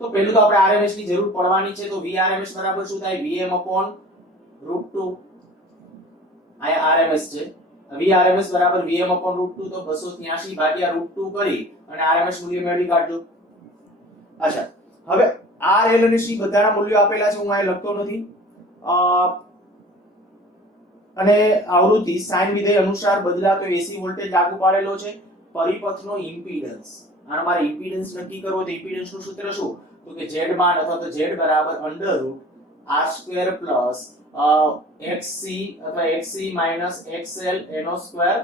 તો પહેલું તો આપણે RMS ની જરૂર પડવાની છે તો Vrms બરાબર શું થાય Vm/√2 આયા RMS છે Vrms બરાબર Vm/√2 તો 283 ભાગ્યા √2 કરી અને RMS મૂલ્ય મેળવી કાઢજો અચ્છા હવે RL અને C બધાના મૂલ્યો આપેલા છે હું અહીં લખતો નથી અને આવૃત્તિ સાઇન વિધેય અનુસાર બદલાતો AC વોલ્ટેજ લાગુ પાડેલો છે પરિપથનો ઇમ્પિડન્સ આનો મારે ઇમ્પિડન્સ નક્કી કરવો તો ઇમ્પિડન્સ નું સૂત્ર શું તો કે Z બાર અથવા તો Z બરાબર √R² XC અથવા XC XL એનો સ્ક્વેર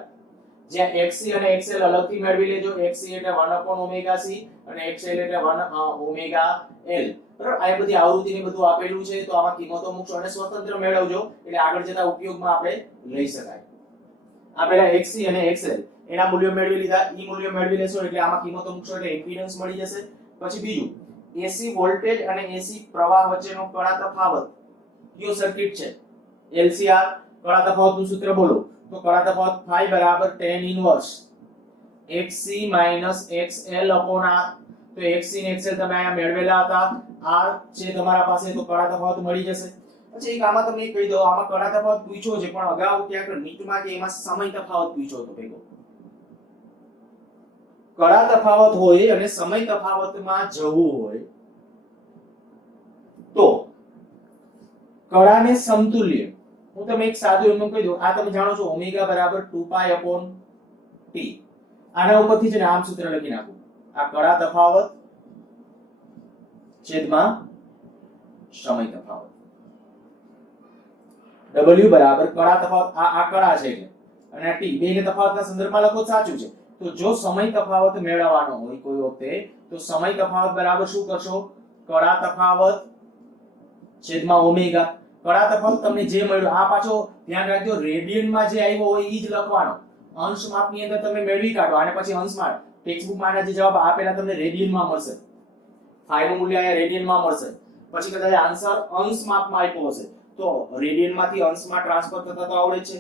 જ્યાં XC અને XL અલગથી મેળવી લેજો XC એટલે 1/ωc અને XL એટલે 1/ωL બરાબર આ બધી આવૃત્તિને બધું આપેલું છે તો આમાં કિંમતો મૂકશો અને સ્વતંત્ર મેળવજો એટલે આગળ જતા ઉપયોગમાં આપણે લઈ શકાય આપેલા XC અને XL એના મૂલ્યો મેળવી લીધા ઈ મૂલ્યો મેળવી લેશો એટલે આમાં કિંમતો મૂકશો એટલે ઇમ્પિડન્સ મળી જશે પછી બીજું AC વોલ્ટેજ અને AC પ્રવાહ વચ્ચેનો કણા તફાવત કયો સર્કિટ છે LCR કણા તફાવતનું સૂત્ર બોલો તો કણા તફાવત phi બરાબર tan inverse XC XL R તો XC ને XL તમે અહીંયા મેળવેલા હતા R છે તમારા પાસે તો કણા તફાવત મળી જશે પછી એક આમાં તમને કહી દઉં આમાં કણા તફાવત પૂછ્યો છે પણ અગાઉ ક્યાંક નીટમાં કે એમાં સમય તફાવત પૂછ્યો હતો ભેગો કણા તફાવત હોય અને સમય તફાવતમાં જવું હોય તો કણાને સમતુલ્ય હું તમને એક સાદું એમનું કહી દઉં આ તમે જાણો છો ઓમેગા બરાબર 2π/T આના ઉપરથી છે ને આમ સૂત્ર લખી નાખું આ કણા તફાવત છેદમાં સમય તફાવત W બરાબર કણા તફાવત આ કણા છે એટલે અને આ T બેને તફાવતના સંદર્ભમાં લખો સાચું છે તો જો સમય તફાવત મેળવવાનો હોય કોઈ વખતે તો સમય તફાવત બરાબર શું કરશો કણા તફાવત છેદમાં ઓમેગા કણા તફાવત તમને જે મળ્યો આ પાછો ધ્યાન રાખજો રેડિયનમાં જે આવ્યો હોય ઈ જ લખવાનો અંશ માપની અંદર તમે મેળવી કાઢો અને પછી અંશમાં ટેક્સ્ટબુક માં જે જવાબ આપેલા તમને રેડિયનમાં મળશે phi નું મૂલ્ય અહીંયા રેડિયનમાં મળશે પછી કદાચ આન્સર અંશ માપમાં આપ્યો હશે તો રેડિયનમાંથી અંશમાં ટ્રાન્સફર થતા તો આવડે છે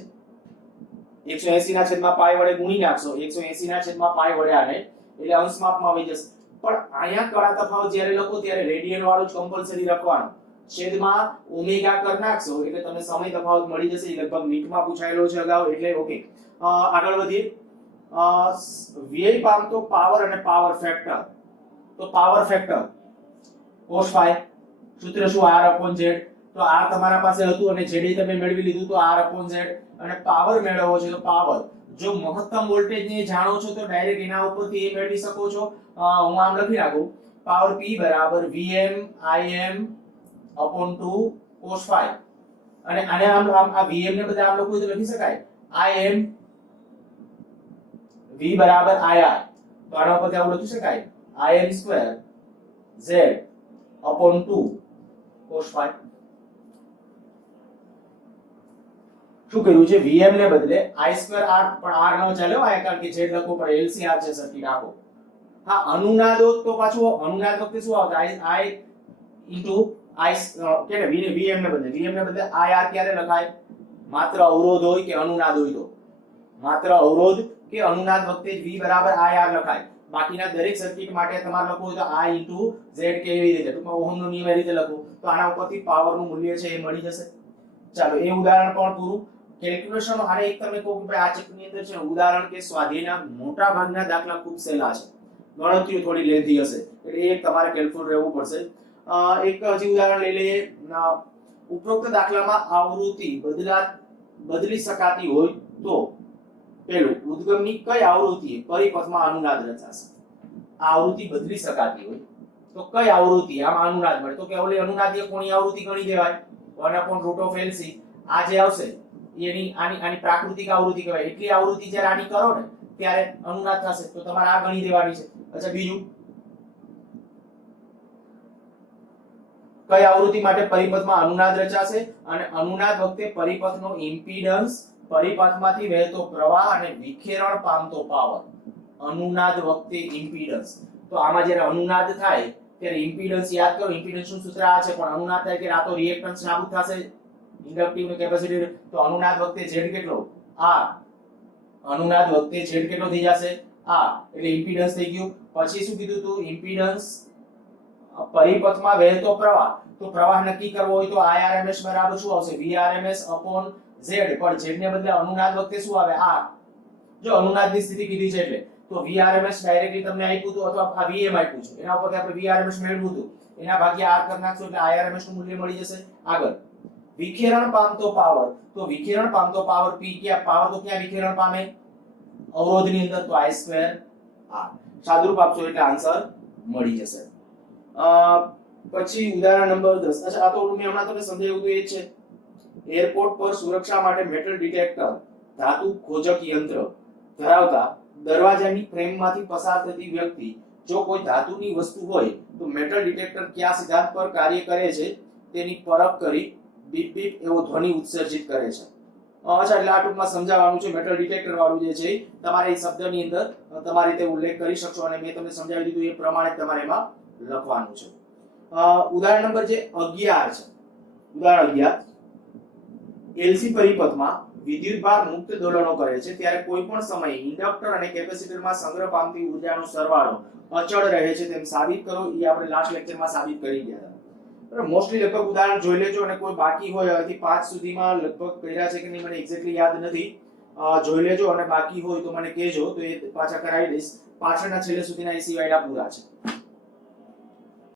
180 ના છેદમાં પાઈ વડે ગુણી નાખશો 180 ના છેદમાં પાઈ વડે આને એટલે અંશ માપમાં આવી જશે પણ અહીંયા કણા તફાવત જ્યારે લખો ત્યારે રેડિયન વાળું જ કમ્પલસરી લખવાનું છેદમાં ઓમેગા કર નાખશો એટલે તમને સમય તફાવત મળી જશે લગભગ નીટમાં પૂછાયેલો છે અગાઉ એટલે ઓકે આગળ વધીએ વ્યય પામતો પાવર અને પાવર ફેક્ટર તો પાવર ફેક્ટર cos phi સૂત્ર શું R/Z તો R તમારા પાસે હતું અને Z તમે મેળવી લીધું તો R/Z અને પાવર મેળવવો છે તો પાવર જો મહત્તમ વોલ્ટેજ ને જાણો છો તો ડાયરેક્ટ એના ઉપરથી એ મેળવી શકો છો હું આમ લખી નાખું પાવર P બરાબર Vm Im/2 cos phi અને આને આમ આ Vm ને બધા આમ લખવું તો લખી શકાય Im V બરાબર IR તો આના ઉપરથી આવું લખી શકાય Im2 Z/2 cos phi શું કર્યું છે Vm ને બદલે I2R પણ R ન ચાલ્યો આ કારણ કે Z લખો પણ LCR છે સર્કિટ આખો હા અનુનાદો તો પાછું અનુનાદ વખતે શું આવશે I into I કે Vm ને બદલે IR ક્યારે લખાય માત્ર અવરોધ હોય કે અનુનાદ હોય તો માત્ર અવરોધ કે અનુનાદ વખતે જ V બરાબર IR લખાય બાકીના દરેક સર્કિટ માટે તમારે લખવું હોય તો I into Z કેવી રીતે ટૂંકમાં ઓહમનો નિયમ એ રીતે લખો તો આના ઉપરથી પાવર નું મૂલ્ય છે એ મળી જશે ચાલો એ ઉદાહરણ પણ પૂરું કેલ્ક્યુલેશન આને એક તમને કહું કે આ ચેપ્ટર ની અંદર છે ઉદાહરણ કે સ્વાધ્યાયના મોટા ભાગના દાખલા ખૂબ સહેલા છે ગણતરીઓ થોડી લેન્ધી હશે એટલે એક તમારે કેલ્ક્યુલેટ રહેવું પડશે એક હજી ઉદાહરણ લઈ લઈએ ઉપરોક્ત દાખલામાં આવૃત્તિ બદલી શકાતી હોય તો પેલું ઉદ્ગમની કઈ આવૃત્તિએ પરિપથમાં અનુનાદ રચાશે આવૃત્તિ બદલી શકાતી હોય તો કઈ આવૃત્તિ આમાં અનુનાદ મળે તો કે ઓલી અનુનાદીય કોણી આવૃત્તિ ગણી દેવાય 1/√LC આ જે આવશે એની આની પ્રાકૃતિક આવૃત્તિ કહેવાય એટલી આવૃત્તિ જ્યારે આની કરો ને ત્યારે અનુનાદ થશે તો તમારે આ ગણી દેવાની છે અચ્છા બીજું કઈ આવૃત્તિ માટે પરિપથમાં અનુનાદ રચાશે અને અનુનાદ વખતે પરિપથનો ઇમ્પિડન્સ, પરિપથમાંથી વહેતો પ્રવાહ અને વિખેરણ પામતો પાવર. અનુનાદ વખતે ઇમ્પિડન્સ, તો આમાં જ્યારે અનુનાદ થાય ત્યારે ઇમ્પિડન્સ યાદ કરો. ઇમ્પિડન્સ નું સૂત્ર આ છે, પણ અનુનાદ થાય ત્યારે આ તો રિએક્ટન્સ નાબૂદ થશે, ઇન્ડક્ટિવ ને કેપેસિટર. તો અનુનાદ વખતે z કેટલો? r. અનુનાદ વખતે z કેટલો થઈ જશે? r. એટલે ઇમ્પિડન્સ થઈ ગયું. પછી શું કીધું તું? ઇમ્પિડન્સ પરિપથમાં વહેતો પ્રવાહ. તો પ્રવાહ નક્કી કરવો હોય તો Irms બરાબર શું આવશે? Vrms upon z. પણ z ને બદલે અનુનાદ વખતે શું આવે? r. જો અનુનાદની સ્થિતિ કીધી છે એટલે તો Vrms ડાયરેક્ટલી તમને આપ્યું હતું અથવા આ Vm આપ્યું છે, એના ઉપરથી આપણે Vrms મેળવ્યું હતું, એના ભાગ્યા r કરી નાખશો એટલે Irms નું મૂલ્ય મળી જશે. આગળ વિખેરણ પામતો પાવર. તો વિખેરણ પામતો પાવર P, ક્યાં પાવર તો ક્યાં વિખેરણ પામે? અવરોધની અંદર, તો I2 r. સાદુરૂપ આપશો એટલે આન્સર મળી જશે. પછી ઉદાહરણ નંબર 10. અચ્છા, આ તો મેં હમણાં તમને સમજાવ્યું હતું એ જ છે. એરપોર્ટ પર સુરક્ષા માટે મેટલ ડિટેક્ટર, ધાતુ ખોજક યંત્ર ધરાવતા દરવાજાની ફ્રેમમાંથી પસાર થતી વ્યક્તિ જો કોઈ ધાતુની વસ્તુ હોય તો મેટલ ડિટેક્ટર કયા સિદ્ધાંત પર કાર્ય કરે છે તેની પરખ કરી બીપ બીપ એવો ધ્વનિ ઉત્સર્જિત કરે છે. અચ્છા, એટલે આ ટૂંકમાં સમજાવવાનું છે. મેટલ ડિટેક્ટર વાળું જે છે તમારે એ શબ્દની અંદર તમારી રીતે ઉલ્લેખ કરી શકશો અને મેં તમને સમજાવી દીધું એ પ્રમાણે તમારે એમાં લખવાનું છે. ઉદાહરણ નંબર જે 11 છે. ઉદાહરણ 11. એલસી પરિપથમાં વિદ્યુતભાર મુક્ત દોલનો કરે છે ત્યારે કોઈ પણ સમયે ઇન્ડક્ટર અને કેપેસિટરમાં સંગ્રહ પામતી ઊર્જાનો સરવાળો અચળ રહે છે તેમ સાબિત કરો. એ આપણે લાસ્ટ લેક્ચરમાં સાબિત કરી ગયા હતા. બરાબર, મોસ્ટલી લગભગ ઉદાહરણ જોઈ લેજો અને કોઈ બાકી હોય હવેથી 5 સુધીમાં લગભગ કર્યા છે કે નહીં મને એક્ઝેક્ટલી યાદ નથી. જોઈ લેજો અને બાકી હોય તો મને કહેજો તો એ પાછા કરાવી દઈશ. પાછળના છેલ્લે સુધીના એ સિવાયના પૂરા છે.